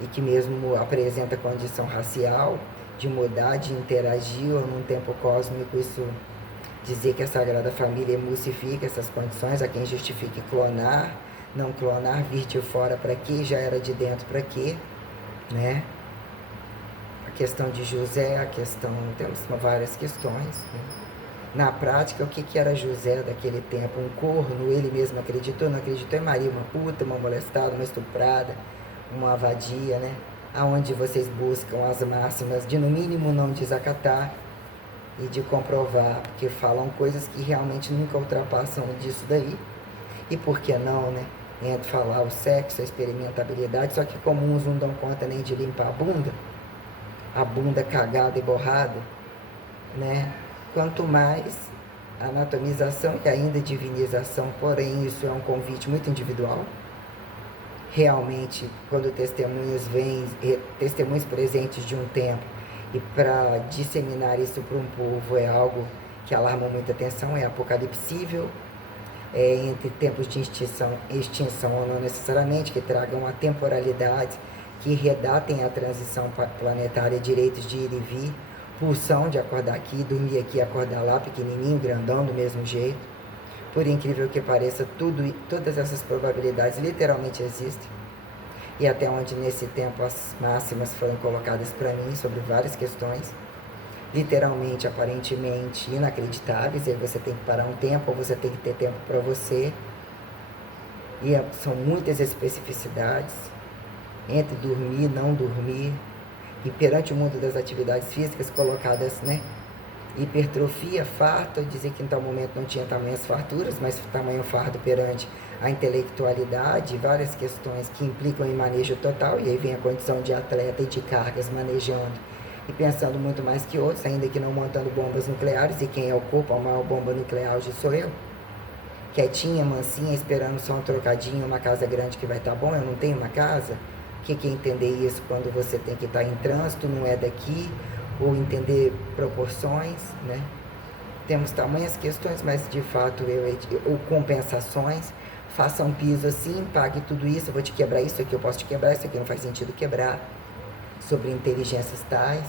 e que mesmo apresenta condição racial, de mudar, de interagir, ou num tempo cósmico, isso dizer que a Sagrada Família emulsifica essas condições, a quem justifique clonar, não clonar, vir de fora para quê, já era de dentro para quê, né? A questão de José, a questão, temos várias questões, né? Na prática, o que era José daquele tempo? Um corno, ele mesmo acreditou, não acreditou em Maria, uma puta, uma molestada, uma estuprada, uma vadia, né? Aonde vocês buscam as máximas de, no mínimo, não desacatar e de comprovar, porque falam coisas que realmente nunca ultrapassam disso daí. E por que não, né? Entre falar o sexo, a experimentabilidade, só que como uns não dão conta nem de limpar a bunda cagada e borrada, né? Quanto mais anatomização e ainda divinização, porém isso é um convite muito individual. Realmente, quando testemunhos vêm, testemunhos presentes de um tempo, e para disseminar isso para um povo é algo que alarma muita atenção, é apocalipsível, entre tempos de extinção ou não necessariamente, que tragam a temporalidade, que redatem a transição planetária, direitos de ir e vir, pulsão de acordar aqui, dormir aqui, acordar lá, pequenininho, grandão, do mesmo jeito. Por incrível que pareça, todas essas probabilidades literalmente existem. E até onde nesse tempo as máximas foram colocadas para mim sobre várias questões, literalmente, aparentemente inacreditáveis, e aí você tem que parar um tempo, ou você tem que ter tempo para você, E são muitas especificidades entre dormir e não dormir. E perante o mundo das atividades físicas colocadas, né? Hipertrofia, farto, dizer que em tal momento não tinha tamanhas farturas, mas tamanho fardo perante a intelectualidade, várias questões que implicam em manejo total, e aí vem a condição de atleta e de cargas manejando e pensando muito mais que outros, ainda que não montando bombas nucleares, e quem é o corpo, a maior bomba nuclear hoje sou eu, quietinha, mansinha, esperando só um trocadinho, uma casa grande que vai estar bom, eu não tenho uma casa. O que é entender isso quando você tem que estar em trânsito, não é daqui, ou entender proporções, né? Temos tamanhas questões, mas de fato ou compensações, faça um piso assim, pague tudo isso, eu vou te quebrar isso aqui, eu posso te quebrar, isso aqui não faz sentido quebrar, sobre inteligências tais.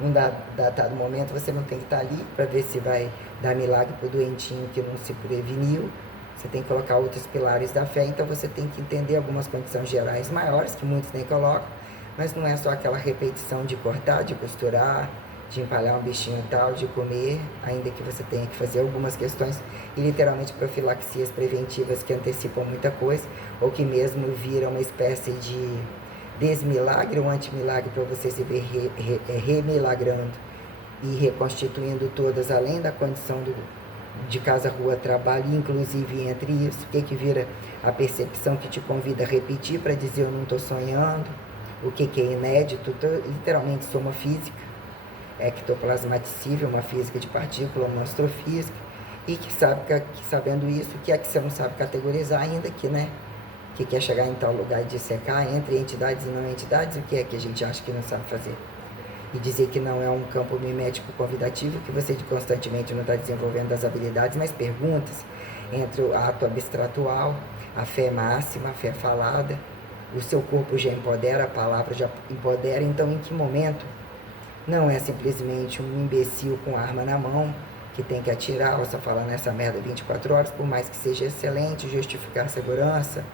Num dado momento você não tem que estar ali para ver se vai dar milagre para o doentinho que não se preveniu. Você tem que colocar outros pilares da fé, então você tem que entender algumas condições gerais maiores, que muitos nem colocam, mas não é só aquela repetição de cortar, de costurar, de empalhar um bichinho tal, de comer, ainda que você tenha que fazer algumas questões e literalmente profilaxias preventivas que antecipam muita coisa, ou que mesmo viram uma espécie de desmilagre, um antimilagre para você se ver remilagrando e reconstituindo todas, além da condição de casa, rua, trabalho, inclusive entre isso, o que vira a percepção que te convida a repetir para dizer eu não estou sonhando, o que é inédito, literalmente sou uma física, ectoplasmaticível, uma física de partícula, uma astrofísica, e que sabe que sabendo isso, que é que você não sabe categorizar ainda que, né? Que quer chegar em tal lugar e dissecar entre entidades e não entidades, o que é que a gente acha que não sabe fazer? E dizer que não é um campo mimético convidativo, que você constantemente não está desenvolvendo as habilidades, mas perguntas entre o ato abstratual, a fé máxima, a fé falada, o seu corpo já empodera, a palavra já empodera, então em que momento não é simplesmente um imbecil com arma na mão, que tem que atirar, ou só falar nessa merda 24 horas, por mais que seja excelente, justificar a segurança,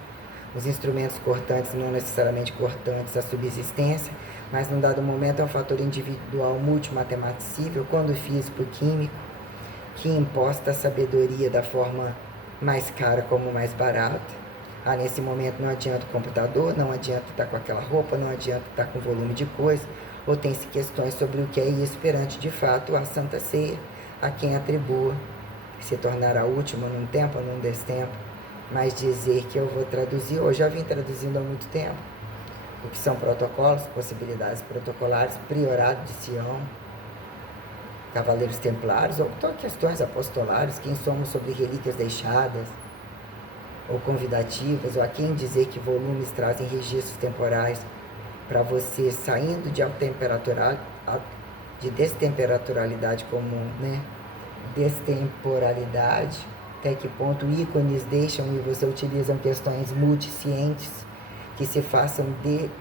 os instrumentos cortantes, não necessariamente cortantes a subsistência, mas num dado momento é um fator individual multimatematicível, quando físico-químico, que imposta a sabedoria da forma mais cara como mais barata. Nesse momento não adianta o computador, não adianta estar com aquela roupa, não adianta estar com volume de coisa, ou tem-se questões sobre o que é isso perante, de fato, a Santa Ceia, a quem atribua, se tornará última num tempo ou num destempo, mas dizer que eu vou traduzir, eu já vim traduzindo há muito tempo, o que são protocolos, possibilidades protocolares, priorado de Sião, cavaleiros templários, ou questões apostolares, quem somos sobre relíquias deixadas, ou convidativas, ou a quem dizer que volumes trazem registros temporais para você saindo de destemperaturalidade como, né, destemporalidade, até que ponto ícones deixam e você utilizam questões multiscientes que se façam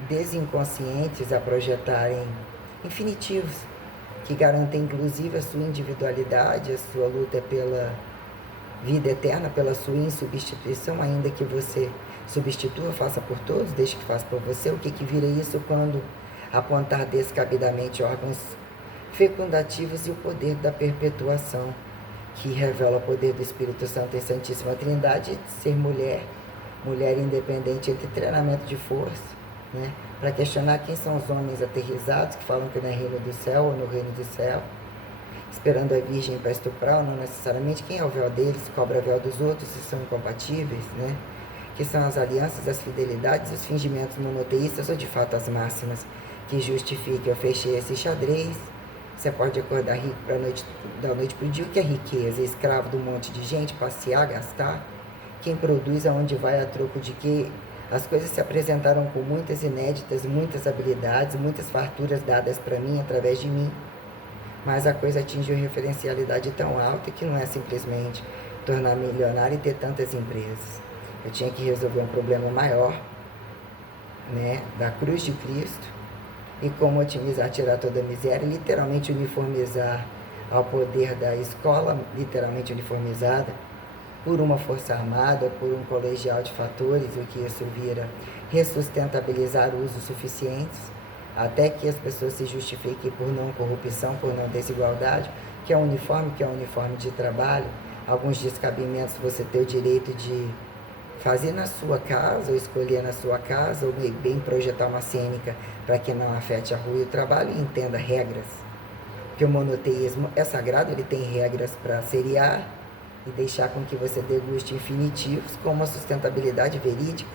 desinconscientes a projetarem infinitivos, que garantem inclusive a sua individualidade, a sua luta pela vida eterna, pela sua insubstituição, ainda que você substitua, faça por todos, deixe que faça por você. O que vira isso quando apontar descabidamente órgãos fecundativos e o poder da perpetuação, que revela o poder do Espírito Santo e Santíssima Trindade, de ser mulher, mulher independente entre treinamento de força, né? Para questionar quem são os homens aterrizados que falam que não é reino do céu ou no reino do céu, esperando a virgem para estuprar, ou não necessariamente, quem é o véu deles, cobra o véu dos outros, se são incompatíveis, né? Que são as alianças, as fidelidades, os fingimentos monoteístas, ou de fato as máximas que justifiquem. Eu fechei esse xadrez. Você pode acordar rico da noite para o dia. O que é riqueza? Escravo de um monte de gente, passear, gastar. Quem produz aonde vai a troco de que as coisas se apresentaram com muitas inéditas, muitas habilidades, muitas farturas dadas para mim através de mim. Mas a coisa atinge uma referencialidade tão alta que não é simplesmente tornar milionário e ter tantas empresas. Eu tinha que resolver um problema maior, né, da cruz de Cristo, e como otimizar, tirar toda a miséria, literalmente uniformizar ao poder da escola, literalmente uniformizada, por uma força armada, por um colegial de fatores, o que isso vira ressustentabilizar usos suficientes, até que as pessoas se justifiquem por não corrupção, por não desigualdade, que é um uniforme de trabalho, alguns descabimentos, você ter o direito de fazer na sua casa, ou escolher na sua casa, ou bem projetar uma cênica para que não afete a rua e o trabalho e entenda regras. Porque o monoteísmo é sagrado, ele tem regras para seriar e deixar com que você deguste infinitivos com uma sustentabilidade verídica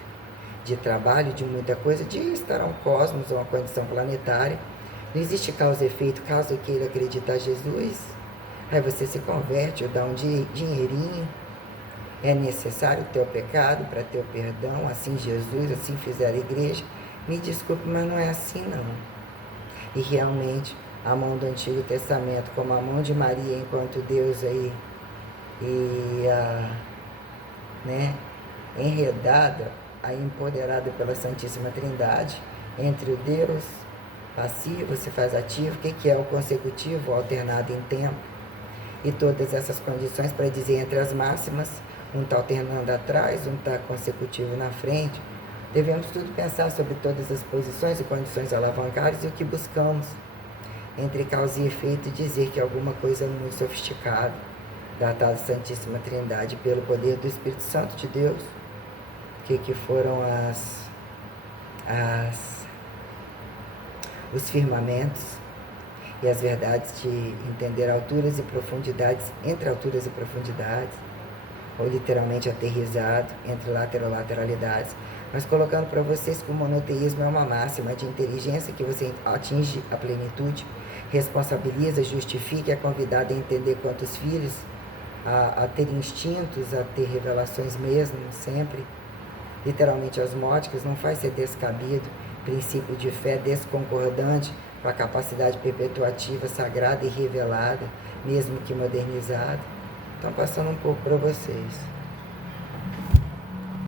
de trabalho, de muita coisa, de estar a um cosmos ou uma condição planetária. Não existe causa e efeito, caso queira acreditar em Jesus, aí você se converte ou dá um dinheirinho. É necessário o teu pecado para ter o perdão, assim Jesus, assim fizer a igreja. Me desculpe, mas não é assim não. E realmente, a mão do Antigo Testamento, como a mão de Maria enquanto Deus aí, enredada, aí empoderada pela Santíssima Trindade, entre o Deus passivo, se faz ativo, o que é o consecutivo, o alternado em tempo, e todas essas condições para dizer entre as máximas, um está alternando atrás, um está consecutivo na frente. Devemos tudo pensar sobre todas as posições e condições alavancadas e o que buscamos, entre causa e efeito, dizer que alguma coisa muito sofisticada, datada Santíssima Trindade, pelo poder do Espírito Santo de Deus, que foram os firmamentos e as verdades de entender alturas e profundidades, entre alturas e profundidades, ou literalmente aterrizado entre lateralidades, mas colocando para vocês que o monoteísmo é uma máxima de inteligência que você atinge a plenitude, responsabiliza, justifica, é convidado a entender quantos filhos, a ter instintos, a ter revelações mesmo, sempre, literalmente osmóticas, não faz ser descabido, princípio de fé desconcordante com a capacidade perpetuativa, sagrada e revelada, mesmo que modernizada. Então, passando um pouco para vocês.